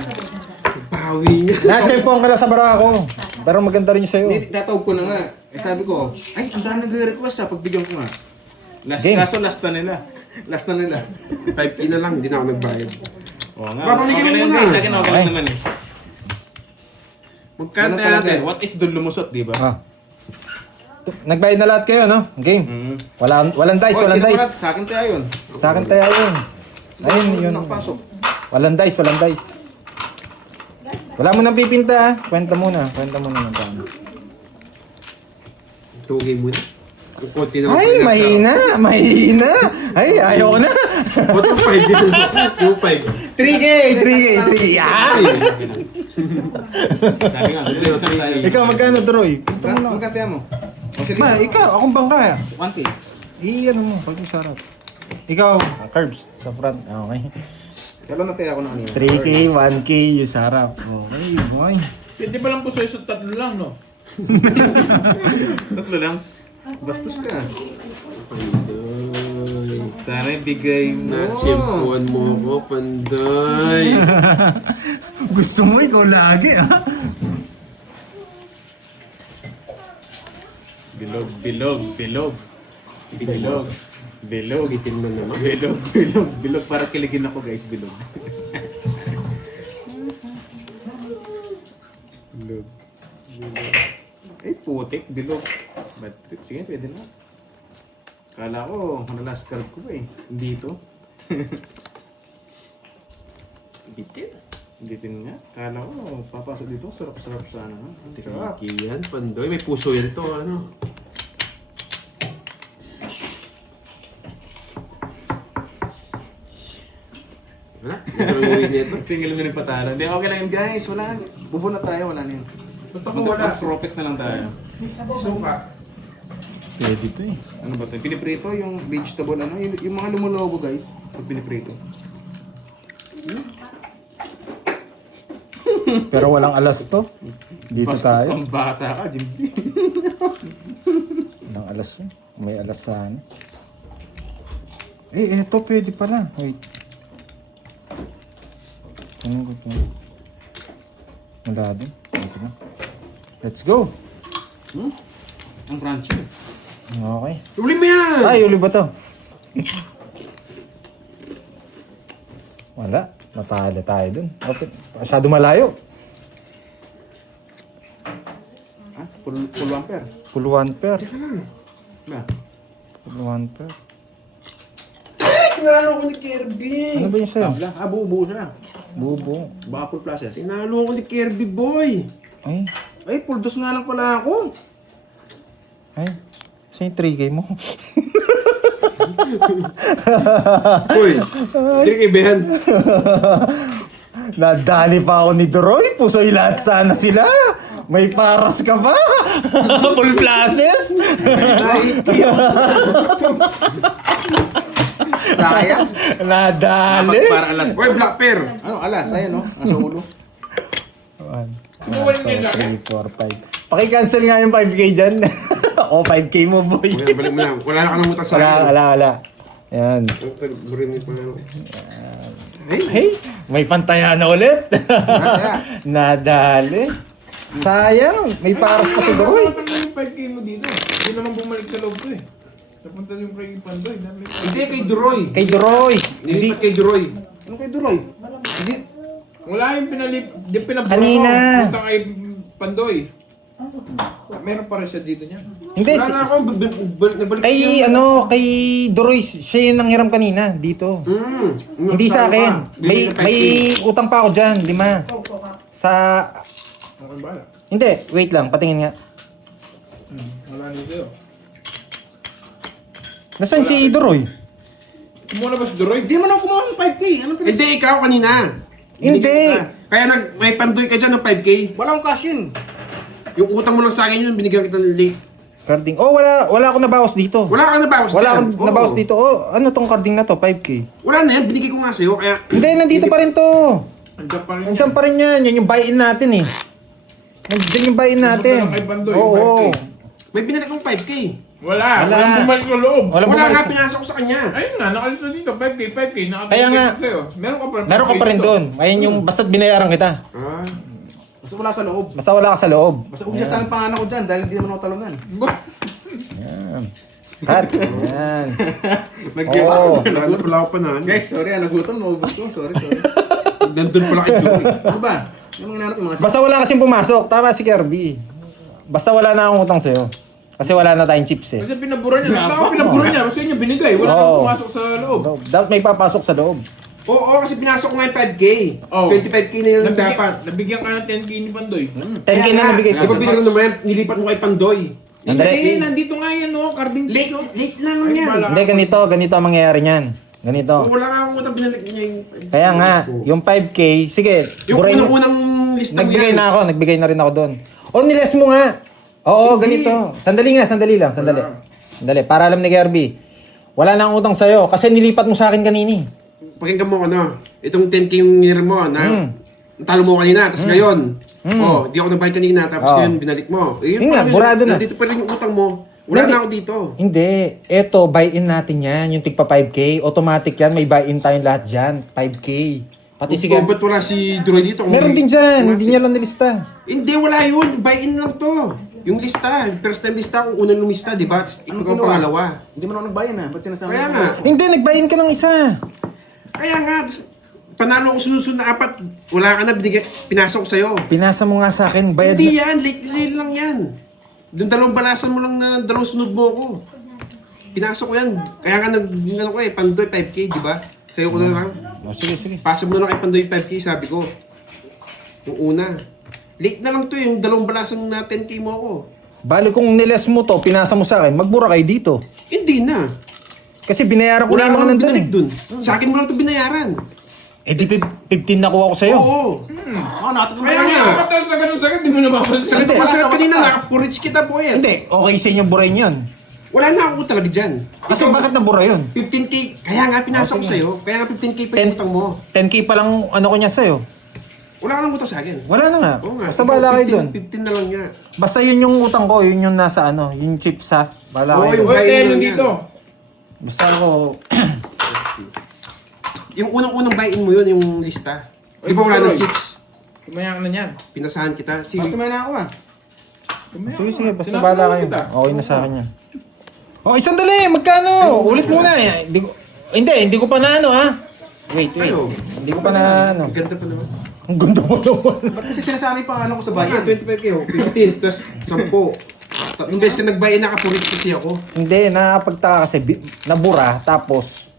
Bawi niya. Na-champion ka na sa bara ako. Pero maganda rin yung sa'yo. Hindi, tatawag ko na nga. Eh sabi ko, ay, ang dami nag-request ha, pagbigyan ko nga. Last, Game. kaso last na nila. Last na nila. 5K na lang, hindi na ako nagbayad. Oo nga. Babalikan Okay mo na yun na. guys, akin okay lang Okay. naman eh. Magkano Ganun talaga natin? eh. What if doon lumusot, di ba? Ah. Nagbayad na lahat kayo, no? Game. Mm. Walang dice, Oh, walang sino dice. ba? Sa akin tayo yun. Sa akin tayo yun. Ayun, yun. Nakapasok. Walang dice, walang dice. Wala mo nang pipinta, ha? Kwenta muna ng paano. Tugay muna. Ang konti naman Ay, pala sa- mahina. Ay, ayaw ko na. Ba't yung 5 yun? Yung 5. 3K. Ah! Sabi nga, good news lang tayo. Ikaw, magkano, Troy? Ito mo na. Magkantaya mo. O sige, Ma, ikaw, akong bangka. 1K. Ano mo, pag sarap. Ikaw, curbs, sa front. Okay. Kailan nataya ako ng kanina? 3K, 1K, yung sarap. Okay, boy. Pwede pa lang po sa'yo sa tatlo lang, no? Tatlo lang. Bastos ka. Sana ibigay mo. Na-champuan mo ako, Pandoy. Gusto mo, ikaw lagi, ha? Bilog. Bilog. Itim na naman. Bilog. Para kiligin ako guys, bilog. Bilog. Ay, putik, bilog. Bad trip. Sige, pwede na. Kala ko, last card ko pa eh. Hindi ito. Bitin. Bitin nga. Kala ko, papasok dito. Sarap-sarap sana. Sarap. Tricky yan, Pandoy. May puso yan to, ano. Wala? Ito yung uwi nito. Single minute patalo. Hindi, okay lang yun guys. Wala. Bubo na tayo, wala na yun. Ba't ako wala? Profit na lang tayo. Suka. Pwede to eh. Ano ba ito? Piniprito yung vegetable, ano? Yung mga lumulobo guys. Pag piniprito. Pero walang alas to. Dito Bastos tayo. kang bata ka, Jimmy. Walang alas yun. May alas sana. Eh, eto pwede pala. Wait. Ano ko ito? Wala din. Ito na. Let's go. Ang crunchy. Okay. Uli mo yan! Ay, uli ba to? Wala. Natalo tayo dun. Okay. Masyado malayo. Ha? Full one pair. Full one pair. Ba? Full one pair. Tinalo ko ni Kirby. Ano ba yun sa'yo? Tabla. Buo siya. Bubo. Baka full process. Tinalo ko ni Kirby, boy. Ay. Ay, full dos nga lang pala ako. Ay. Saan yung 3K mo? Boy, hindi kay Ben. Nadali pa ako ni Doroy. Pusoy lahat sana sila. May paras ka ba? Full classes? Sayang. Nadali. Para alas. Boy, Black Pear. Ano, alas, ayan no? Nasa ulo. 1, 2, 3, 4, 5. Paki-cancel nga yung 5K dyan. O, 5K mo, boy. Balik mo na. Wala na ka nang mutas sa akin. Wala. Ayan. Burinig pa na. Hey, may pantaya na ulit. Nadali. Sayang, may paras pa si Doroy. Napunta yung 5K mo dito. Hindi naman bumalik sa loob ko eh. Napunta yung kay Pandoy. Hindi, kay Duroy. Kay Doroy. Hindi. Nilipat kay Duroy. Ano kay Duroy? Hindi. Wala yung pinabura Kanina. ko. Punta kay Pandoy. Meron pa rin siya dito niya. Hindi. Wala na ako. Nabalik Kay, siya. kay Doroy, siya yung nanghiram kanina, dito. Hindi sa akin. May utang pa ako dyan, 5. Sa... Okay ba? Hindi, wait lang, patingin nga. Wala nito. Nasaan si Doroy? Kumuha na ba si Duroy? Hindi mo na kumuha ng 5K. Anong pinis? Hindi, ikaw kanina. Hindi. Binigyan kita. Kaya may Pandoy ka dyan ng 5K. Walang cash yun. Yung utang mo lang sa akin yun, binigyan kita ng late. Carding. Oh, wala akong nabawas dito. Wala kang nabawas Wala dyan. akong nabawas dito. Oh, ano tong carding na to? 5K. Wala na yan, binigay ko nga sa'yo. Kaya... Hindi, nandito pa rin to. Andiyan pa rin. Nandiyan pa rin yan. Yan yung buy-in natin eh. Nandiyan yung buy-in natin. Pumunta na kay Pandoy, Oo. 5K. May binalik kong 5K. Wala. Wala. Walang bumalik sa loob. Walang Wala bumalik nga, sa- pinasok ko sa kanya. Ayun nga, nakalis na dito. 5K. Kaya nga. Sa'yo. Meron ka pa rin. Meron ka 5K pa rin dito. doon. Ayun yung basta't binayaran kita. Ah. Basta wala sa loob. Basta wala ka sa loob. Basta umisa sa akin pangalan ko dyan dahil hindi naman ako talunan. Yan. Cut. Yan. Nag-give Oo. up. Wala ko pa na. Guys, sorry nagutom. Naubos ko. Sorry. Nandun pala kay Duroy. Ano ba? Yung mga nanap yung mga Basta wala kasing pumasok. Tama si Kirby. Basta wala na akong utang sa'yo. Kasi wala na tayong chips eh. Kasi pinabura niya. Tao pinabura niya. Kasi niya binigay. Wala Oo. nang pumasok sa loob. Dapat may papasok sa loob. Oo, kasi pinasok ko nga yung 5K. Oh. 25K na yung dapat. Nabigyan ka ng 10K ni Pandoy. 10K na nabigay Di ba ko. binigyan naman yan, nilipat mo kay Pandoy. Sandali. Hindi, nandito nga yan, no? Carding Late, piso. late lang Ay, yan. bala. Hindi, ganito ang mangyayari niyan. Ganito. Wala nga akong utang binalik niya yung 5K. Kaya nga, yung 5K, sige. Yung buray mo. unang-unang lista mo Nagbigay yan. na ako, nagbigay na rin ako doon. O, niles mo nga. Oo, Hindi. ganito. Sandali lang. Sandali, para alam ni Kirby. Wala na akong utang sa'yo kasi nilipat mo sa akin kanini. Pakinggan mo ano, itong 10K yung hiram mo na talo mo kanina, tapos ngayon, di ako nagbayad kanina, tapos ngayon binalik mo. Eh, Yun nga, parang burado na. Nandito pa rin yung utang mo. Wala Hindi. na ako dito. Hindi. Eto, buy-in natin yan. Yung tigpa 5K. Automatic yan. May buy-in tayong lahat dyan. 5K. Pati sige. Ba't wala si Droy dito? Meron din dyan. Hindi niya lang nilista. Hindi, wala yun. Buy-in lang to. Yung lista. First time lista kung unang lumista, di ba? Ikaw Anong ang ginawa? pangalawa. Hindi mo na ako nagbayan ha. Ba't sinasabi Kaya mo? nga. Hindi, nag-buy-in ka ng isa. Kaya nga, panalo ko sunod-sunod na 4. Wala ka na, pinasok ko sa'yo. Pinasa mo nga sa akin. Bayad Hindi na. yan, late lang yan. Yung dalawang balasan mo lang na dalawang sunod mo ko. Pinasok ko yan. Kaya nga nag ko Pandoy 5K, di ba? Sa'yo ko na lang. Oh, sige. Pasa mo na lang kay Pandoy 5K, sabi ko. Yung una. Late na lang to yung dalawang balasan na 10K mo ko. Bali kung niles mo to, pinasa mo sa akin, magbura kayo dito. Hindi na. Kasi binayaran ko na Wala yung mga kang nandun binalik eh. dun. Sa akin mo lang ito binayaran. Eh di 15 na kuha ko sa'yo. Oo. Oo, nakatulong Kaya ka nga. na. Nakakatawa sa ganun sagad, di mo na babalik Sa sa ito Hindi. kasi Basta- kanina, basta. nakapurich kita po yan. Hindi, okay sa inyong buray yun. Wala na ako talaga dyan. Kasi bakit nabura yun? 15K, kaya nga pinasok ko Okay. sa'yo. Kaya nga 15K pa yung utang mo. 10K pa lang ano ko niya sa'yo. Wala ka nang utang sa akin. Wala na nga. Oo nga. Basta bahala kayo dun. 15 na lang nga. Basta yun yung utang ko, yun yung nasa ano, yung chips ha. Bahala Oo, kayo yung dun. Oy, buy-in kaya lang nandito. Basta ako, Yung unang-unang buy-in mo yun, yung lista. Di ba wala ng chips? Kumaya ka na niyan. Pinasahan kita. Si... Tumay na ako ha. Kumaya sige, ka. sige, basta Sinabi bahala mo kayo. kita. Okay na sa akin yan. Oh, isang dali, magkano? Ulit muna. Hindi ko pa na ano ha. Wait. Ano? Hindi ko pa na ano. Ang ganda pa naman. Ang ganda mo naman. Ba't kasi sinasabi yung pangalan ko sa Bayan, bayan? 25k oh. 15 plus 10. Tatlong beses ka nagbayan, nakapulit kasi ako. Hindi, nakapagtaka kasi nabura, tapos...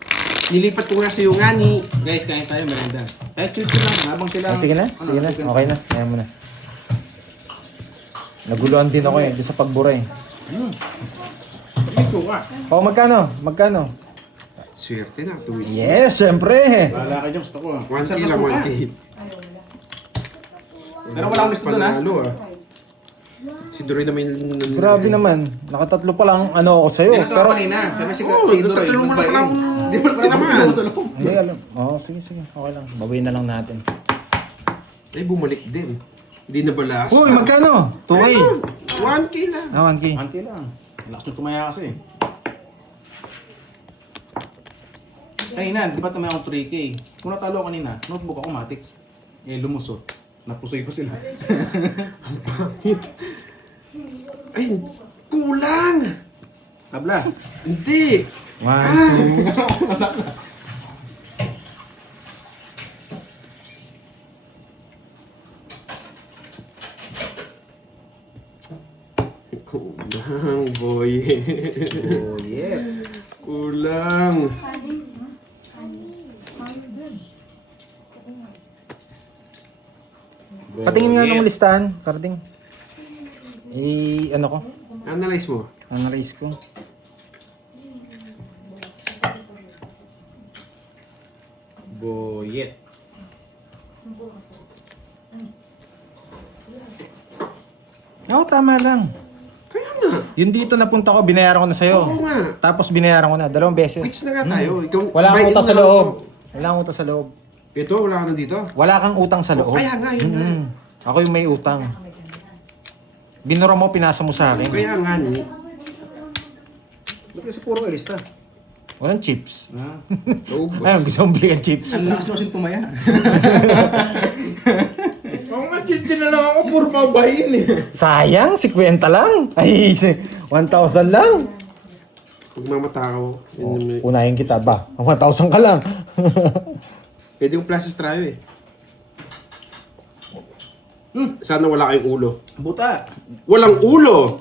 Nilipat ko nga sa iyo nga ni. Guys, kain tayo, merenda. Kahit chuchu lang, habang sila... Sige na, okay na, kaya mo na. Naguluhan din ako doon sa pagbura eh. May suka. Oh, magkano? Swerte na, tuwing. Yes, syempre! Bahala ka dyan, gusto ko. 1k Sarap na lang, suka. 1k. Pero wala akong gusto doon, ha? Panalo, Si Dory na may... Grabe naman, nakatatlo pa lang ano ako sa'yo. Hindi na Pero, kanina. Sabi si Oo, tatlo mo na pala akong... Di ba tinamaan? hindi alam. Oh, sige, okay lang. Bawiin na lang natin. Ay, bumalik din. Hindi na balas. Uy, magkano? 2K. 1k lang. Ah, 1K. 1K lang. Lakas yung tumaya kasi. Kanina, di ba tumaya akong 3K? Kung natalo ako kanina, notebook ako matik. Eh, lumusot. Napusoy pa sila. Ay, kulang! Tabla. Hindi! 1, 2. Kulang, boy. Oh, yeah. Kulang. Patingin nga ng listahan, Karding. Ano ko? Analyze mo. Analyze ko. Boyet. Oo, tama lang. Kaya nga. Yung dito napunta ko, binayaran ko na sa'yo. Oo nga. Tapos binayaran ko na, 2 beses. Quits na nga tayo. Ikaw, Wala kang bayad utang mo sa na lang loob. to. Wala kang utang sa loob. Ito, wala ka na dito. Wala kang utang sa loob. Kaya nga, yun nga. Ako yung may utang. Binura mo, pinasa mo sa akin. Kaya nga ni. Ba't kasi puro ilista? Walang chips. Ha? Ayun, gusto mong bili ng chips. Ang lakas nyo kasi tumaya. Oo nga, chinchin na lang ako, puro mabahin eh. Sayang, 50 lang. Ay, 1,000 lang. Huwag mamatakaw. Yun, Unahin kita ba? 1,000 ka lang. Pwede yung plus strayo eh. Sana wala kayong ulo. Buta. Walang ulo!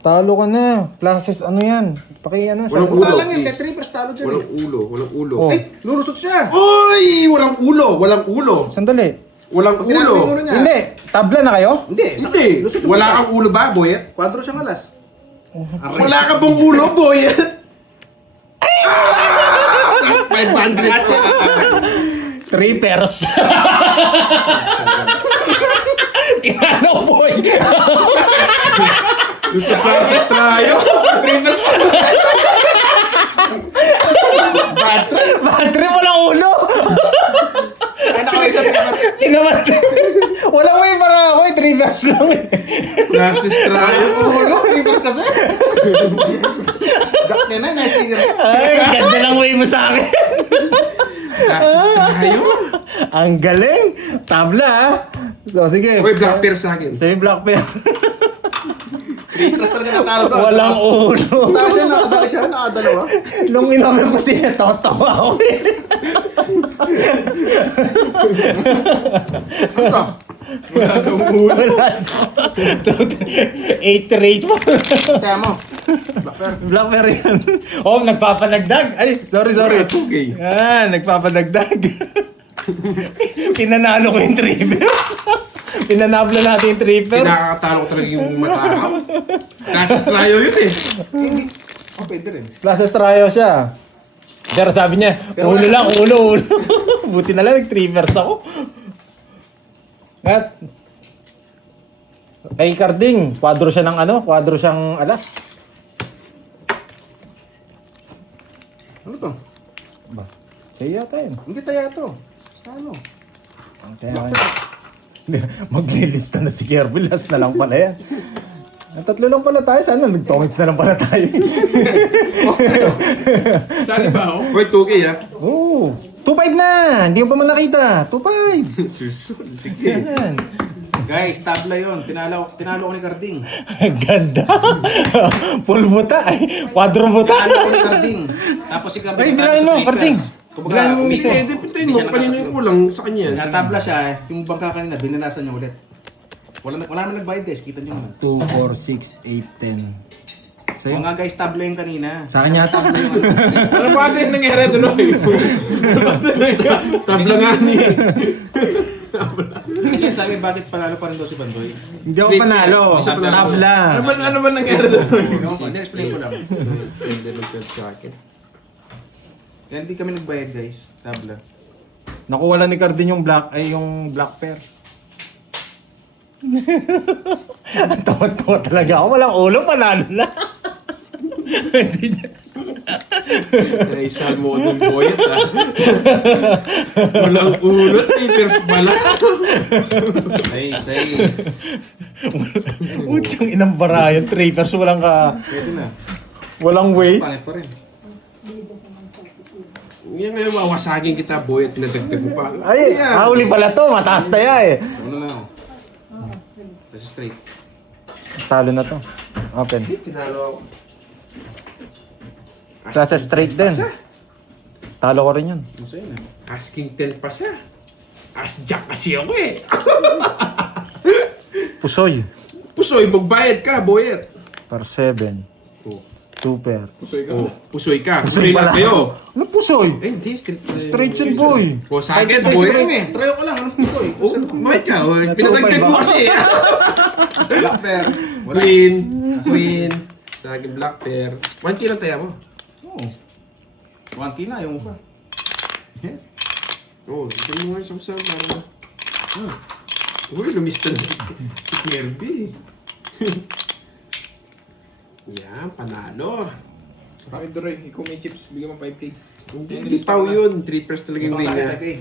Talo ka na. Classes, ano yan? Walang Sabi- ulo. Buta lang yun, please. kaya 3 first talo dyan Walang eh. ulo. Walang ulo. Oh. Ay, lulusot siya. Oy! Walang ulo! Walang ulo! Sandali. Walang Tinalo yung ulo ulo! niya. Hindi. Tabla na kayo? Hindi. Hindi! Lusot yung Wala buta. kang ulo ba, Boyet? Kwadro siyang alas. Wala ka bang ulo, Boyet? Plus 500. 3 pairs. Kinano, boy. Yung sa plus strayo. Battery mo lang ulo. Ay, nakaway siya. Pinamatay. Walang way para ako. 3 pairs lang eh. Plus strayo. Ulo, reverse kasi. Jack na, nice figure. Ay, ganda lang way mo sa akin. Plus strayo. Ang galing. Tabla ah. So, sige. Uy, black pair sa akin. Sa'yo yung black pair. Reverse talaga natalo doon. Walang ulo. Nakadali siya, nakadalawa. Nung inamin ko siya, tatawa ako eh. Wala daw ulo. Wala. 8 rate mo. Kaya mo. Black pair. Black pair yan. Oh, nagpapanagdag. Ay, sorry. Okay. Nagpapanagdag. Pinanalo ko yung 3 pairs. Pinanabla natin yung 3 pairs. Pinakakatalo ko talaga yung matakaw. Plus strayo yun eh. Hindi. Oh, pwede rin. Plus Estrayo siya. Pero sabi niya, ulo lang, ulo. Buti na lang, 3 pairs ako. At, kay Carding, kwadro siya ng kwadro siyang alas. Ano to? Ba, sa'yo yata yun. Hindi tayo to. Ano? Maglilista na si Kirby, last na lang pala yan. Ang 3 lang pala tayo, sana nag-tongits na lang pala tayo. Sali ba ako? Uy, 2K ah. Oo, 2.5 na! Hindi mo pa man nakita, 2.5. Susun, sige. Yan. Guys, tabla yun. Tinalo ko ni Carding. Ganda. Full buta. Ay, quadro buta. Tinalo ko ni Carding. Tapos si Carding. Ay, bilangin mo, Carding. Bilang mo, Hindi, mister. pintayin mo. Kanina yung kulang sa kanya yan. Natabla siya eh. Yung bangka kanina, binalasan niya ulit. Wala naman nagbayad guys, kita niyo naman. 2, 4, 6, 8, 10. Sa'yo? Mga guys, tabla yung kanina. Sa akin yata. Tabla yung ano. Ano ba kasi yung nangyari doon, Roy? Ano ba kasi nangyari? Tabla nga ni. Hindi kasi sabi, bakit panalo pa rin daw si Bandoy? Hindi ako panalo. Tabla. Ano ba nangyari doon, Roy? Hindi, explain ko lang. Hindi nag-tell sa akin. Kaya hindi kami nagbayad guys, tabla. Nakuha lang ni Cardin yung black pair. Ang tawa-tawa talaga ako. Walang ulo, panalo na. Hindi niya. Naisahan mo ko dun, boyet ah. Walang ulot, papers pala. Sais. Yung inambara yun. Traipers, Pwede na. walang weight. Pangit pa rin. Ngayon ngayon, mawasagin kita, boyet. Nadagdag mo pa. Ay, huli pala to. Mataas na yan eh. Ano na ako? Kasi straight. Talo na to. Open. Tinalo ako. Sa straight din. Talo ko rin yun. Masaya na. Asking 10 pa siya. As Jack kasi ako eh. Pusoy. Pusoy, magbayad ka, boyet. Par 7. Oh. 2 pair. Pusoy ka. Oh, pusoy ka. Pusoy Pusoy lang pala. kayo. Ano pusoy? Eh, hindi. Straight yun, boy. O, sa akin, Try boyet. ko eh. Try ko lang. Anong puso eh? Oh, bakit ka? Oh, pinadagdag mo kasi. Black pair. Wala. Queen. Queen. Sa akin, black pair. 1K lang tayo mo. Oo. 1K na yung pa. Yes. Oh, ito mo nga sa para. Hmm. Uy, lumista na si Kirby. Yan, panalo. Roy, Roy, ikaw may chips, bigyan mo 5K. Hindi tao yun. 3 pairs talaga yung win Sakit niya. lagi.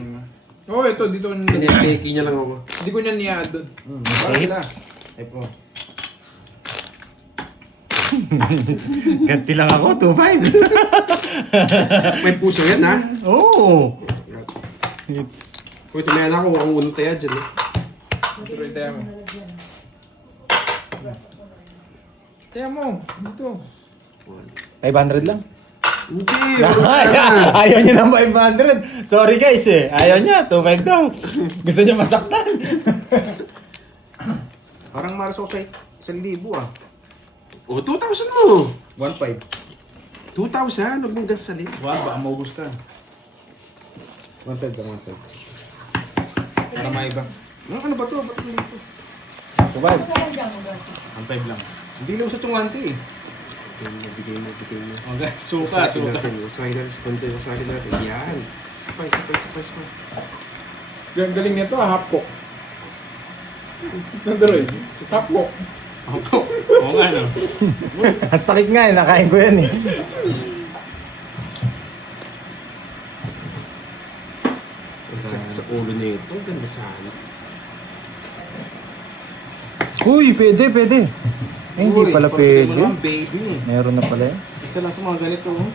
Oo, ito, dito. Pinesteki niya lang ako. Hindi ko niya niya-add doon. Parang sila. Type ko. Ganti lang ako, 2-5. May puso yan, ha? Oo. It's... Uy, tumayan ako. Ang unang taya dyan, eh. Roy, tayo mo. Tayo mo, dito. 500 lang. Hindi, walang pera. Ayaw niya ng 500. Sorry guys eh. Ayaw niya, 2.5 daw. Gusto niya masaktan. Parang maras ako sa 1,000 ah. O, 2,000 mo. 1,500. 2,000? Huwag mong gasalin. Wow, baka maubos ka. 1,500 ba? 1,500. Para maiba. Ano ba to? Ba't ito dito? 2.5. 1,500 lang. Hindi lang sa 1K eh. Bigay mo. Okay, Sa akin natin sa konti. Sa akin natin. Yan. Sapay. Galing nito, half cook. Ito, Roy, half cook. Oo nga no. Ang sakit nga eh, nakain ko yan eh. Sa ulo niya ito. Ganda sana. Uy, pwede. Eh, hindi Uy, pala pagdating mo pwede. naman, baby. Meron na pala eh. Isa lang sa mga ganito. Oh.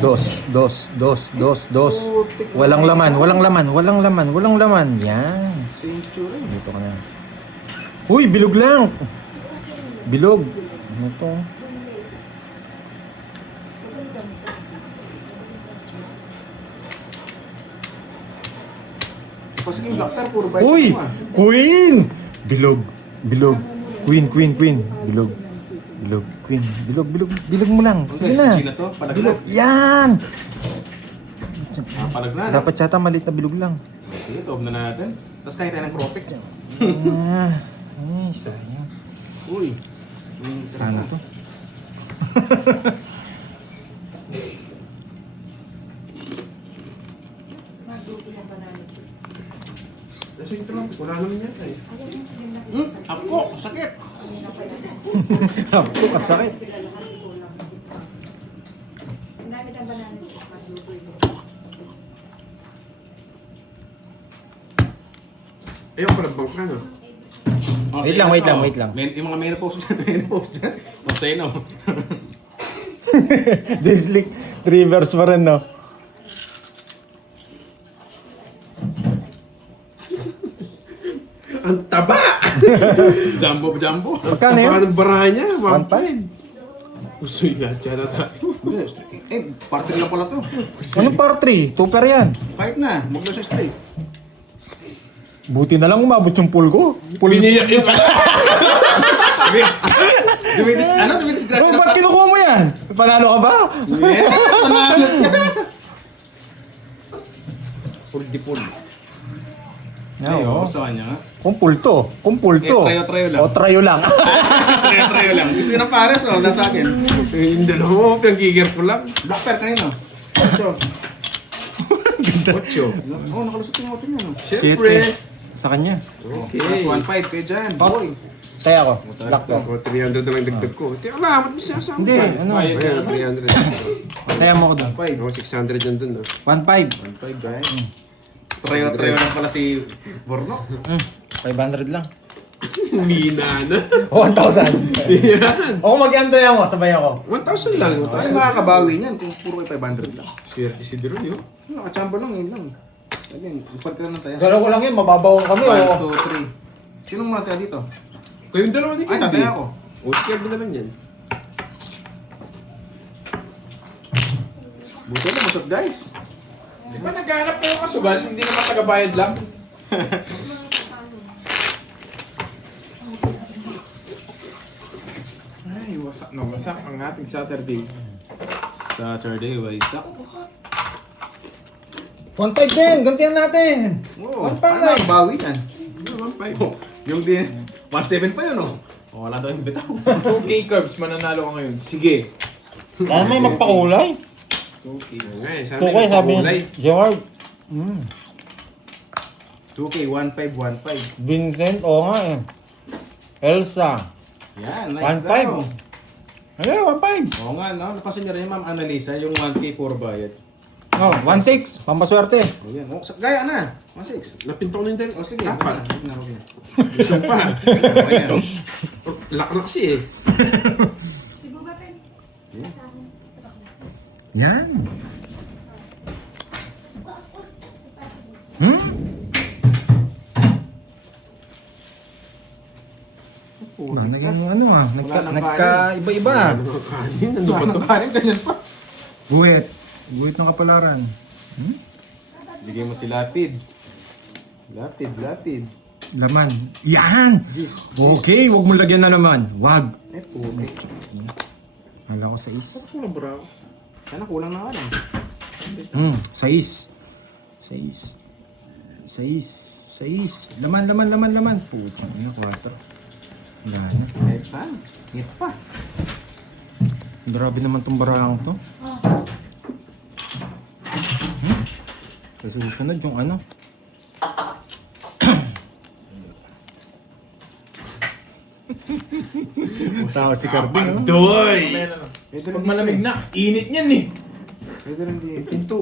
Dos. Walang laman. Yan. Century. Dito ka na. Uy, bilog lang. Bilog. Ano to? Kasi yung black pair, puro bayad Uy! mo ah. Queen! Bilog. Queen. Bilog. Queen. Bilog mo lang. Sige na. Gina to, palag na. Bilog. Yan! Palag na. Dapat yata maliit na bilog lang. Sige, toob na natin. Tapos kaya tayo ng cropek. Ay, sayang. Uy. Yung tira Ano na. to? Kasi ito lang. Wala naman yan. Ako, sakit. Ako, kasakit. Ginamit ang banana niya. Ayaw pala bangka, no? Wait lang. Yung mga menopause dyan. Masaya na. J-Slick, reverse pa rin, no? Ang taba! Jumbo. Magkano yun? Taba ng baraha niya. 1.5. Pusoy lahat yata tayo. Part 3 lang pala to. Anong par 3? Tupper yan. Kahit na, maglo siya straight. Buti na lang umabot yung pool ko. Piniyak yun. Dumitis, dumitis Oh, ba't kinukuha mo yan? Panalo ka ba? Yes, panalo siya. Full di full. Ay, Oo. sa kanya nga. Kung pool to. Kung pool to. Trayo lang. O, trayo lang. Trayo lang. Gusto ng pares, nasa akin. Yung dalawa, pinagigir ko lang. Black pair kanino? 8. 8. Oh, nakalusot yung 8 niya. No? Siyempre. Sa kanya. Okay. Plus 1.5 kayo dyan, boy. Kaya ako. Black to. O, 300 na lang dagdag ko. Teka lang, ba't mo sinasama? Hindi, ano? Ayan, 300. Kaya mo ko doon. 5. Ako, 600 yan dun. 1.5. 1.5 guys. Trayo lang pala si Borno. 500 lang. Mina na. 1,000. Ako mag-anday ako, sabay ako. 1,000 lang. Ay, makakabawi niyan kung puro kayo 500 lang. Swerte si Drew yun. Nakachamba lang, yun lang. Again, upad ka lang ng tayo. Galaw ko lang yun, mababaw kami. 1, 2, 3. Sinong mga tayo dito? Kayong dalawa ni Ay, Candy. tatay ako. O, scared na lang yan. Buti na, masot guys. Di ba naghahanap kayo kasugal? Hindi naman tagabayad lang. Ay, wasak na wasak ang ating Saturday. Saturday, Waisak. 1.5 din, gantihan natin. Oo, 1.5. ano, bawi yan. 1,500. Oh, yung din, 1.7 pa yun, oh. Oh, wala daw yung bitaw. 2K Cubs, mananalo ka ngayon. Sige. Kaya may magpakulay. 2K. Okay, Tukay sabi kulay. niya. Gerard. 2K, 1.5, 1.5. Vincent, oo nga eh. Elsa. Yan, nice 1.5. daw. Ayun, 1.5. Oo nga, no? Napasin niyo rin, Ma'am Annalisa, yung 1K puro bayad. Oh, 1.6. Pampaswerte. O yan, oh, gaya na. 1.6. Napinto ko na yung dalawa. O sige, Dapat. huwag na, huwag na. Isa pa. O yan. Lak na kasi eh. Ibo ba pen? Sa akin. Sa bakla. Yan. Hmm? Naging ano ah, Wala nang nagka-iba-iba. Ano kanin? Ano ba Wala to? nang kanin, ganyan pa. Buwit. Buwit ng kapalaran. Hmm? Bigay mo si Lapid. Lapid. Laman. Yan! Jeez. Okay, wag mo lagyan na naman. Wag. Eh, puti. Hala ko 6. Ano bro? Sana kulang na ka lang. 6. 6. Laman. Putang ina, 4. Wala na. Kahit saan. Ngit pa. Grabe naman tong barang to. Sa susunod yung ano. Tao si Carding, no? Doy! Pwede rin Pag dito malamig eh. na, init niyan eh. Pwede rin dito. Pinto.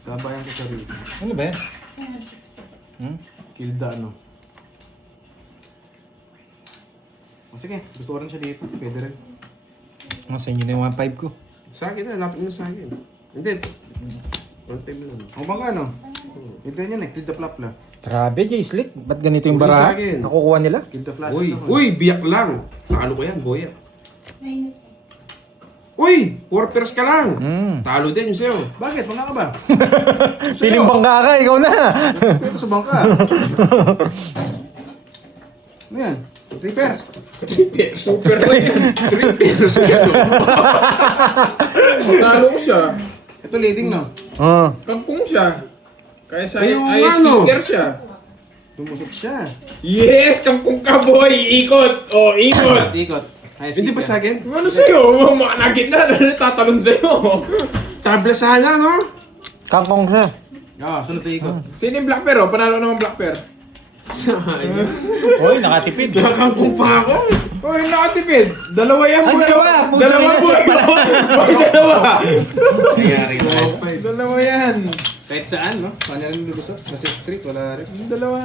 Sabayan ko sa rito. Ano ba yan? Kilda ano. O sige, gusto ko rin siya dito. Pwede rin. Sa inyo na yung 1.5 ko. Sa akin na, lapit mo sa akin. Hindi. 1,500 lang. O bang ano? Pwede rin yan eh. Kilda plapla. Grabe, Jay Slick. Ba't ganito yung Uli sa baraha? akin. Nakukuha nila? Kilda flashes Uy, ako. uy, biyak lang. Talo ko yan, boya. Mainit. Uy, 4 pairs ka lang. Talo din yung sa'yo. Bakit? Mga ka ba? Piling bangka ka, ikaw na! Ito sa bangka. Ano yan? 3 pairs. 3 pairs. Super lang yan. 3 pairs. Talo ko siya. Ito leading no. Kangkong siya. Kaya sa Ayun nga, IS no? speaker siya. Lumusot siya. Yes! Kangkong ka boy! Ikot! O, ikot! Ikot. High Hindi speed ba yan. sa akin? Ano sa'yo? Mga nagit na, tatalon sa'yo. Tabla sana, no? Kangkong siya. Oo, sunod sa ikot. Sino yung black pair? Panalo naman black pair. Hoy, nakatipid. Nakangkong pa ako. Uy, nakatipid. Dalawa yan, Ay, boy. dalawa. Puta Dalawa, na. boy. Boy, dalawa. Nangyari ko. Dalawa yan. Kahit saan, no? Saan niya rin lulusot? Kasi street, wala rin. Dalawa.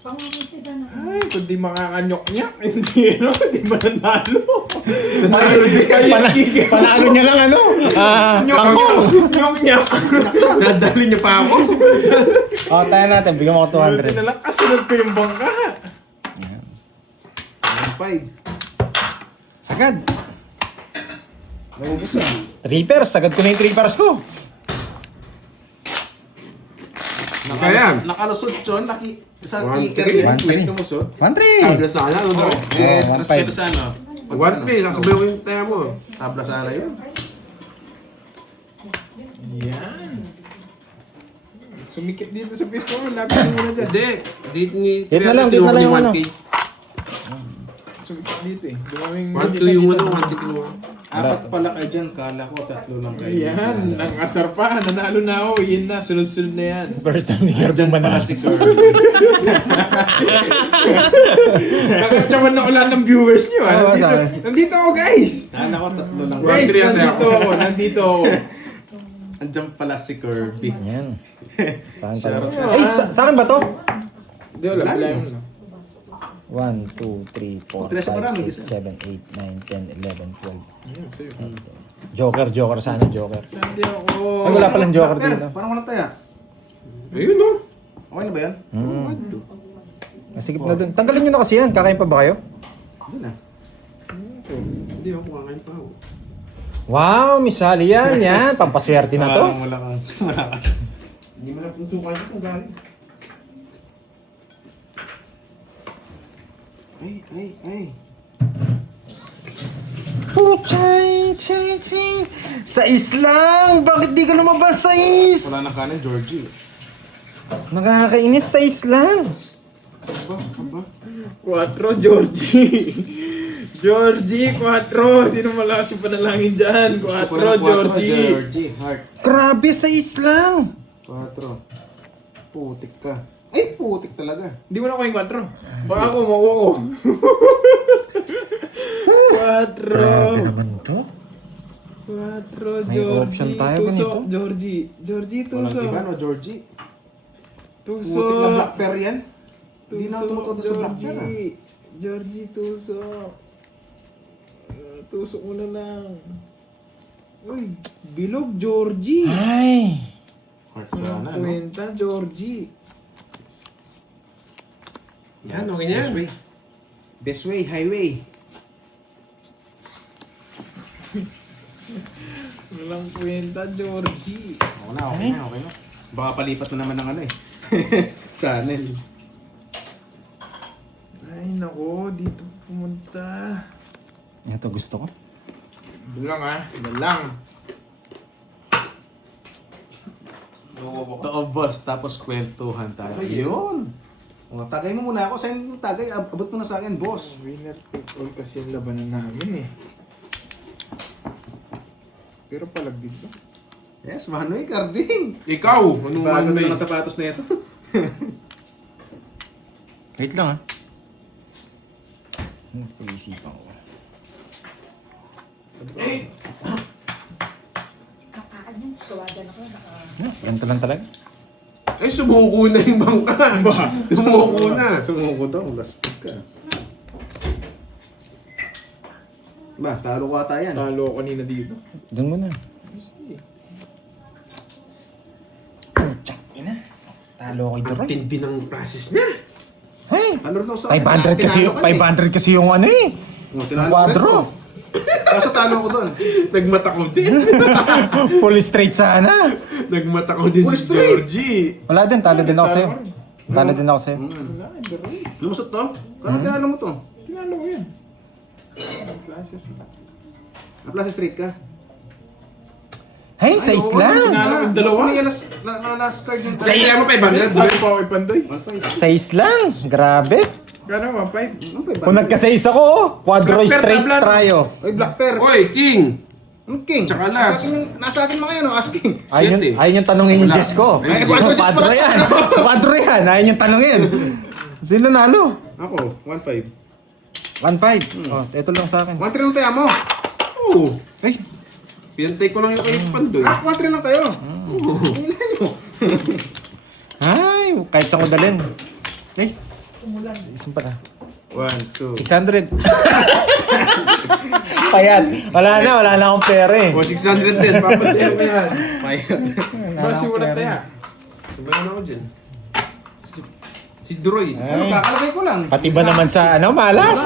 Pangungusitan na. Ay, kung di makakanyok-nyak, hindi, no? Di mananalo. Nanalo din kayo, Skigger. Panalo niya lang ano? Kangkong. Nyok-nyak. Nadali niya pa ako. O, tayo natin. Bigyan mo ko 200. Dinala, kasunod ko yung bangka. 1.5. Sagad. Naubos na. Trippers, sagad ko na yung trippers ko. Kaya. Nakalusot yun, sa One, ticker three. yun. One, three. Wait, lumusot. 1-3. Tabla sana, ano daw? Eh, one, respeto five. sa ano. One play, sasabihin ko yung tayo mo. Tabla sana yun. Yan. Sumikip dito sa pisto mo, lapit mo muna dyan. Hindi. Dito ni... Dito na lang, dito na lang yung ano. 1K. Sumikip dito eh. Dumaming... 1-2 yung ano, 1K kinuha. Apat pala kayo dyan, kala ko tatlo lang kayo. Yan, nangasar pa. Nanalo na ako. Yan na, sunod-sunod na yan. First time ni Kirby manalo. Si Kirby. Nakatsaman na ulan ng viewers nyo. Oo, Nandito, sabi. nandito ako guys. Kala ko tatlo lang. Guys, One, three, nandito ako. Nandito ako. Andiyan pala si Kirby. Yan. Saan Shoutout tayo? na. Ay, sa akin ba to? Hindi, wala. Wala yun lang. 1, 2, 3, 4, Tres pa lang, 5, isa. 6, 7, 8, 9, 10, 11, 12. Ayun, sa'yo. Joker sana, Joker. Sandi ako. Ay, wala palang Joker Pero, dito. parang wala tayo. Ayun no. Okay na ba yan? Masigip na dun. Tanggalin nyo na kasi yan. Kakain pa ba kayo? Hindi na. Hindi ako kumakain pa ako. Wow, misali yan. Yan, pampaswerte na to. Wala kang malakas. Hindi mo na kung tukay ko kung galing. Ay. Puchay, chay. Sa islang! Bakit di ka lumabas sa is? Wala na kanin, Georgie. Nakakainis sa islang. Aba. 4, Georgie. Georgie, 4. Sino malakas yung panalangin dyan? 4, Georgie. Georgie, heart. Grabe sa islang. 4. Putik ka. Ay, putik talaga. Hindi mo na ko yung 4. Baka ako, makuha ko. 4. Grabe naman to. 4, May Georgie. option tayo Tusok, ganito. Georgie. Georgie, Walang tusok. iba, no, Georgie? Tusok. Putik na black pear yan. Hindi na ako Tusok, tumutodo sa black pear, ah. Georgie, tusok. Tusok mo na lang. Uy, bilog, Georgie. Ay. Heart sana, no? Kwenta, Georgie. Yan, okay na yan. Best way, highway. Walang kwenta, Georgie. Okay na. Baka palipat na naman ng ano eh. Channel. Ay, nako, dito pumunta. Ito gusto ko. Dalang ah, dalang. Oo, boss. Tapos kwentuhan tayo. Yun. O, tagay mo muna ako. Saan yung tagay? Abot mo na sa akin, boss. Winner take all kasi yung labanan namin eh. Pero palagdig ba? Yes, Manoy Carding. Ikaw, anong Bago ano na eh? mga sapatos na ito. Wait lang Pag-isipan ko. Kakaan yan. Tawagan ako. Ganito lang talaga. Ay, sumuko na yung bangka. Sumuko na. Sumuko daw. Lastik ka. Ba, talo ko ata yan. Talo ako kanina dito. Doon mo na. Puchak ina. Talo ko ito Ang rin. tindi ng process niya. Hey! Talo daw sa 500 kasi, Tinalo ka na 500 kasi yung ano eh. Oh, tinalo ko Quadro. rin. Kaso talo ko doon. Nagmata ko din. Full straight sana. Nagmata ko din Full si straight. Georgie. Wala din, talo din ako sa'yo. Talo din ako sa'yo. Wala, bro. Lumusot to? Kano tinalo mo to? Tinalo ko yan. Flashes. Naplas straight ka? Hey, sa oo, isla! Sinalo ko yung dalawa. May last card yung Sa iya mo 500, Talo dulo. pa ako ipandoy. 1.5. Sa islang! Grabe! Gano'n, 1.5. Ano ba? Kung nagka-6 ako, quadro Black straight Bear, tabla, no? tryo. Oy, Black Pear. Oy, King! Anong king? Tsaka last. Nasa akin mga yan, asking. Ayun, Shit, eh. ayun yung tanongin yung Wala. Jess ko. Ay, quadro chess Quadro pala. yan. Quadro yan. Ayun yung tanongin. Sino nalo? Ako, 1.5. 1.5. Oh, ito lang sa akin. 1.3 lang tayo mo. Oo. Ay, Pinantay ko lang yung kayo pandoy. 1.3 lang kayo. Ina nyo. ay, kahit saan ko dalhin. Ay, isang pala. 1, 2. 600. Payat. Wala na akong pera eh. O, 600 din. Papantayan ko yan. Basi wala tayo. Sabayan ako dyan. Si Droy. Ano, kakalagay ko lang. Pati ba naman sa ano, malas?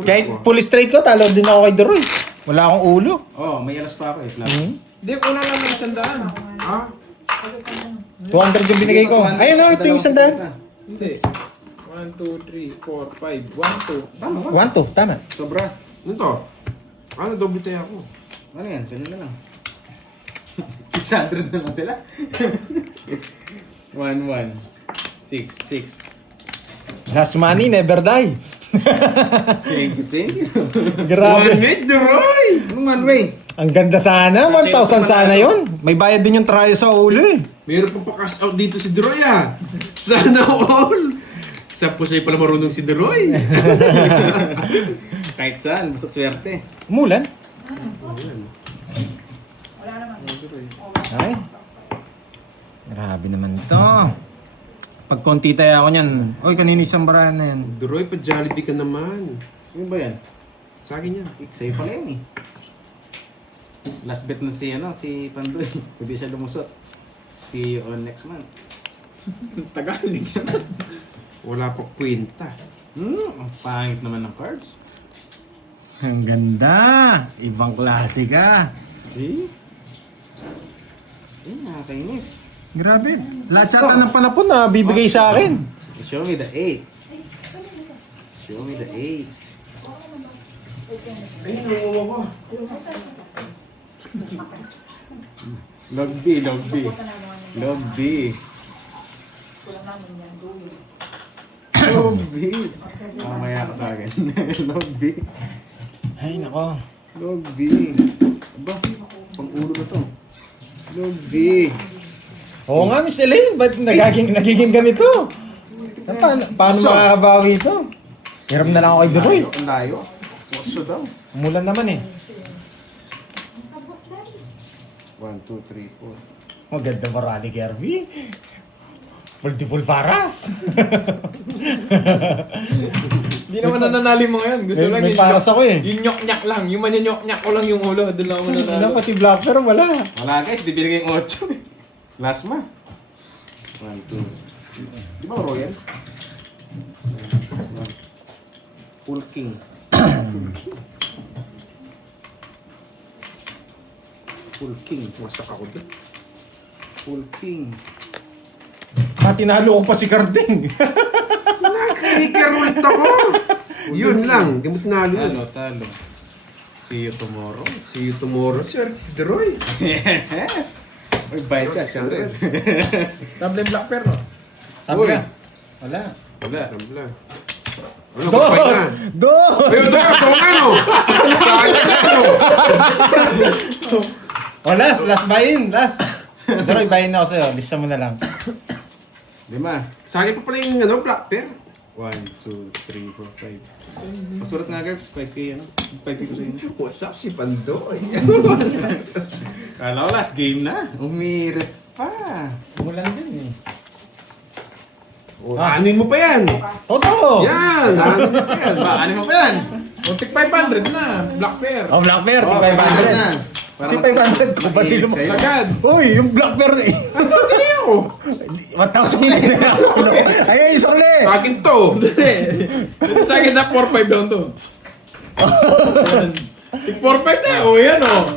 Kahit full straight ko, talo din ako kay Duroy. Wala akong ulo. Oh, may alas pa ako eh. Flat. Hmm? Hindi, kulang lang ng 100. Ha? 200 yung binigay ko. Ayun o, ito yung sandaan. Hindi. 1, 2, 3, 4, 5. 1, 2. Tama ba? 1 to, tama. Sobra. Ano to? Ano, doble tayo ako. Ano yan? Ganyan na lang. 600 na lang sila. 1, 1. 6, 6. Last money, never die. Thank you, thank you. Grabe. One-way, Duroy! One way. Ang ganda sana. 1,000 sana yon. May bayad din yung try sa ulo eh. Meron pa pa-cash out dito si Duroy ah. Sana all! Sa pusay pala marunong si Duroy. Kahit saan, basta swerte. Umulan? Wala naman. Ay. Grabe naman ito. Pag konti tayo ako niyan. Oy, kanino isang barahan na yan? Duroy, pa Jollibee ka naman. Ano ba yan? Sa akin yan. Sa'yo pala yan eh. Last bet na si Pandoy. Hindi siya lumusot. See you on next month. Tagalig siya. Wala pa kwenta. Ang pangit naman ng cards. Ang ganda. Ibang klase ka. Eh? Nakakainis. Grabe. Lahat yata ng panapon na bibigay sa akin. Show me the 8. Show me the 8. Ay, nawawa ko. Log D, log D. Log D. Kulang namin yan. Duwi. Log B. Mamaya ka sa akin. Log B. Ay, nako. Log B. Aba, pang ulo na to. Log B. Oo nga, Miss Elaine. Ba't nagiging ganito? Paano makakabawi ito? Hirap na lang ako kay Duroy. Ang layo. Waso daw. Umulan naman eh. 1, 2, 3, 4. Maganda marami, Kirby. Multiple paras. Hindi naman nananali mo ngayon. Gusto lang May yung paras ako eh. yung nyok-nyak lang. Yung manyanyok-nyak ko lang yung ulo. Doon lang ako Ano, nanalo. pati Blackper wala. Wala guys, di binigay yung 8 eh. Last ma. 1, 2. Di ba Royal? Full King. Full King. Wasak ako doon. Full King. Tinalo ko pa si Carding. Nakikir ulit ako! Yun lang, di mo tinalo yun. Talo. See you tomorrow. See you tomorrow. Swerte si Duroy. Yes! Uy, bayad ka, siyempre. Table black pair, no? Tabi Uy. ka. Wala. Wala. Tabla. Ano, kapay na. Dos! Ayun, ito ka, ano? Saan ka ano? O, last buy-in, last. Duroy, buy-in na ako sa'yo. Lista mo na lang. 5. Sa akin pa pala yung ano, black pair. 1, 2, 3, 4, 5. Pasulat nga, Garbs. 5K ano? 5K ko sa inyo. Wasak si Pandoy. Kala ko last game na. Umirit pa. Umulan din eh. Anin mo pa yan. Toto! Yan, anin mo pa yan. Ba, ano mo pa yan? Muntik 500 na. Black pair. Oh, Blackbear, Oh, 500 na. Si 500, kapatid mo. Kayo. Sagad. Uy, yung Blackbear eh. Ano kaya ako? 1,000 yun na. Ay, isang ulit. Sa akin to. Sa akin na 4-5 down to. 4-5 na. O yan o.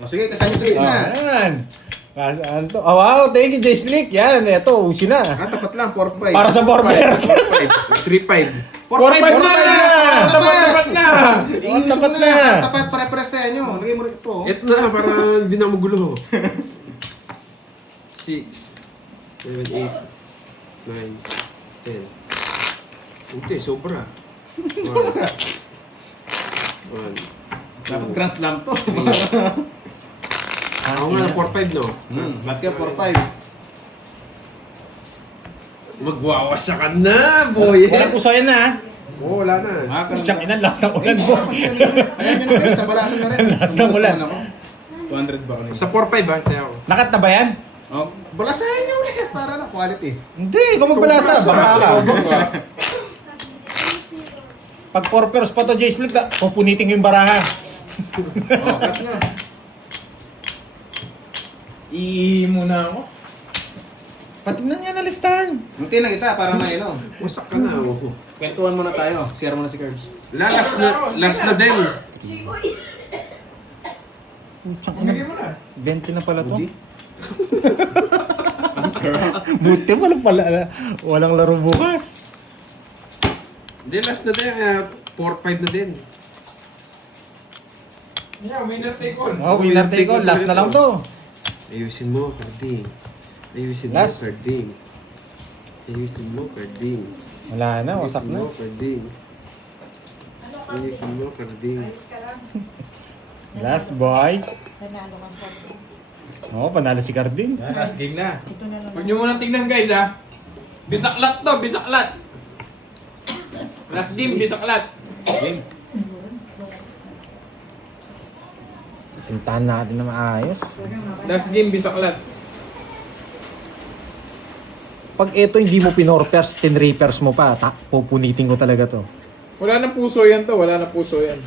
O sige, kasama sa gitna. Ayan. Kasaan to? Oh, wow, thank you, Jay Slick. Yan, eto, usin na. Tapat lang, 4-5. Para sa Borbers. 3-5. 4-5 na. Tapat na. Tapat na. Tapat, pare-pares tayo nyo. Lagay mo rin ito. Ito na, para hindi na magulo. 6, 7, 8, 9, 10. Hindi, sobra. 1, 1, Dapat Grand Slam to. Ako nga, 4-5 no? Lahat ka 4-5. Magwawasa ka na, boy! Walang puso yan na. Oo, wala na. Tsak ina, last ng ulan mo. Ayan yun na guys, nabalasan na rin. Last na mula. 200 ba ako Sa 4-5 ha, tayo ako. Nakat na ba yan? Oh, balasahin nyo ulit para na quality. Hindi, ikaw magbalasa. Baka ka. Pag Porpers pa to, Jay Slick, pupunitin yung baraha. Oh, cut nyo. Muna ako. Patignan niya na listahan. Munti na kita para may ano. Wasak ka na. Oh. Kwentuhan muna tayo. Share mo na si Curbs. Last na din. Putsang Bigay ina. mo na. 20 na pala to. Uji. Buti pala. Walang laro bukas. Hindi, last na din. 4-5 na din. Yeah, winner take all. Oh, winner take all. Last na lang to. Ayusin mo, Carding. Ayusin mo, Last. Carding. Ayusin mo, Carding. Wala na, wasak Ayusin na. mo, Carding. Ano ka? Ayusin mo, Carding. Alis ka lang. Last boy. Nanalo ka pa. Oh, panalo si Carding. Last game na. Ito na lang. Huwag nyo muna tingnan guys ha. Bisaklat to, bisaklat. Last game, bisaklat. Game. Pintahan natin na maayos. Last game, bisaklat. Pag ito hindi mo pinorpers, tinrapers mo pa, pupunitin ko talaga to. Wala na puso yan to, wala na puso yan.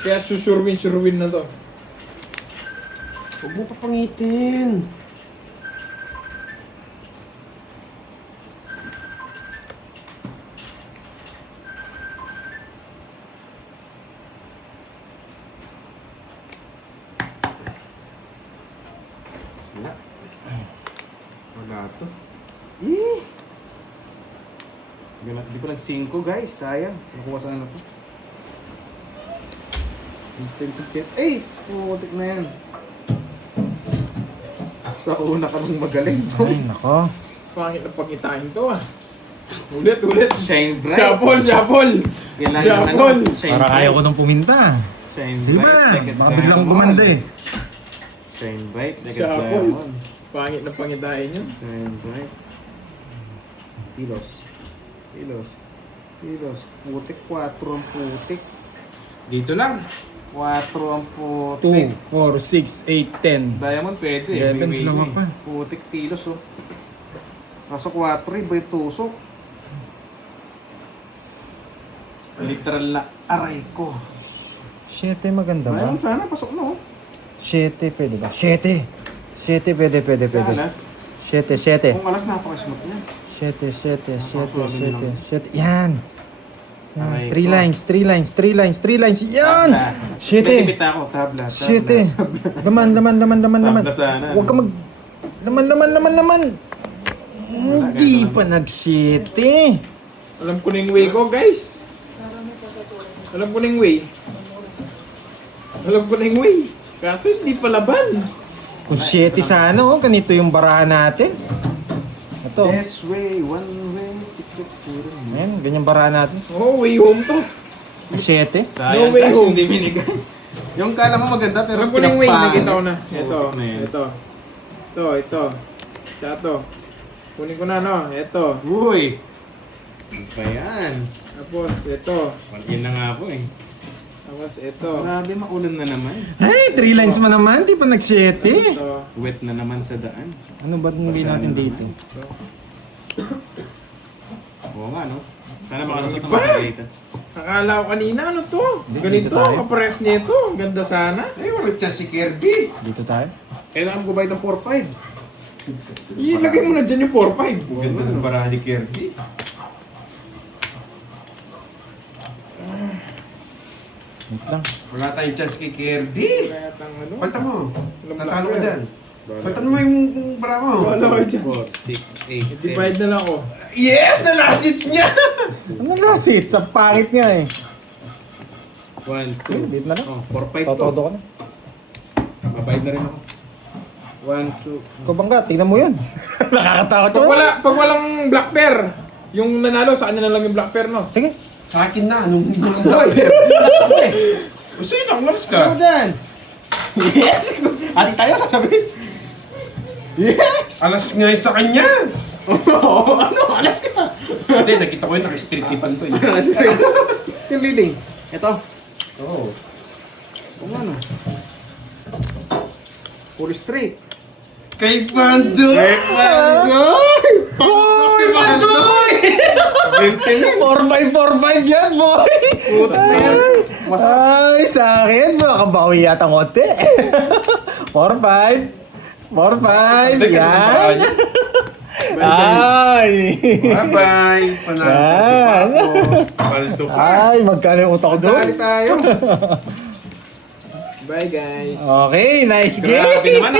Kaya susurwin na to. Huwag mo papangitin. Wala. Wala to. Hindi ko lang 5 guys, sayang. Nakuha sana to. Intensive kit. Ay! Putik na yan. Sa una ka nung magaling. Ay, nako. Pangit na pangitain to ah. Ulit. Shine bright. Shuffle. Kailangan Shuffle. Shine Para bright. ayaw ko nang puminta. Shine Sige ba? bright. like a Baka biglang diamond. gumanda eh. Shine bright. Like a Shuffle. diamond. Pangit na pangitain yun. Shine bright. Kilos. Putik. 4 ang putik. Dito lang. 4 ang putik. 2, 4, 6, 8, 10. Diamond pwede eh. 11, May dalawa wavy. pa. Putik tilos oh. Kaso 4, iba yung tusok. Literal na aray ko. 7 maganda ba? Ayun sana, pasok na oh. 7 pwede ba? 7 pwede. Alas. 7. Kung alas napaka-smooth niya. 7. Yan. Aray 3 ko. lines. Yan! Tabla. 7. Nakikita ko, tabla. 7. Laman. Tabla sana. Huwag ka mag... Laman. Hindi pa nag-7. Alam ko na yung way ko guys. Alam ko na yung way. Kaso hindi pa laban. Kung 7 sana, oh, ganito yung barahan natin. Ito. This way, one way, ticket to the moon. Ayan, ganyan barahan natin. Oh, way home to. 7. No way guys, home. hindi binigay. Yung kala mo maganda, pero Alam ko na yung way. pinapangit. Nakita ko na. Putik na yan. Ito. Siya to. Kunin ko na no. Ito. Uy! Ano ba yan? Tapos ito. Yun na nga po eh. Tapos ito. Grabe, maulan na naman. Ay, 3 lines mo naman, di pa nag-7. Ito. Wet na naman sa daan. Ano ba hindi Basa natin na dito? Oo nga, no? Sana makalusot ang Iba! mga data. Akala ko kanina ano to? Dito Ganito, tayo. kapares nito. Ganda sana. Ay, wala siya si Kirby. Dito tayo? Kailangan ko bayad ng 4-5. Ilagay mo na dyan yung 4-5. Ganda ng barahan ni Kirby. Wait lang. Wala tayong chance kay Kirby. Kaya tang ano. Palta mo. Walang Natalo ka blacker. dyan. Paltan mo yung bara mo. Wala ka dyan. 4, 6, 8, 10. Divide na lang ako. Yes! The last hits niya! Ano na, sit? Sa pangit nga eh. 1, Uy, bait na lang. 2. Oh, 4-5 to. Toto ka na. Mabayad na rin ako. 1, 2. Ikaw bangga, tingnan mo yun. Nakakatakot Pag walang black pair, yung nanalo sa kanya na lang yung black pair, no? Sige. Sa akin na, anong Boy! Gusto yun, umalis Ano ka. dyan? Yes! Ati tayo sasabihin. Yes! Alas nga yun sa kanya. Oo, ano? Alas ka pa. Hindi, nakita ko yun, naka-street tipan to eh. Yung leading. Ito. Oo. Kung ano? Full straight. Kay Pando! Boy! Boy! 4-5 yan, boy! Puta na yan. Ay, sa akin, makabawi yata ng konti. 4-5. 4-5. Yan. Ay! Bye-bye! Panalo Yan. Paldo pa. Ay, magkano yung utak ko doon? Dali tayo. Bye guys. Okay, nice game. Grabe naman.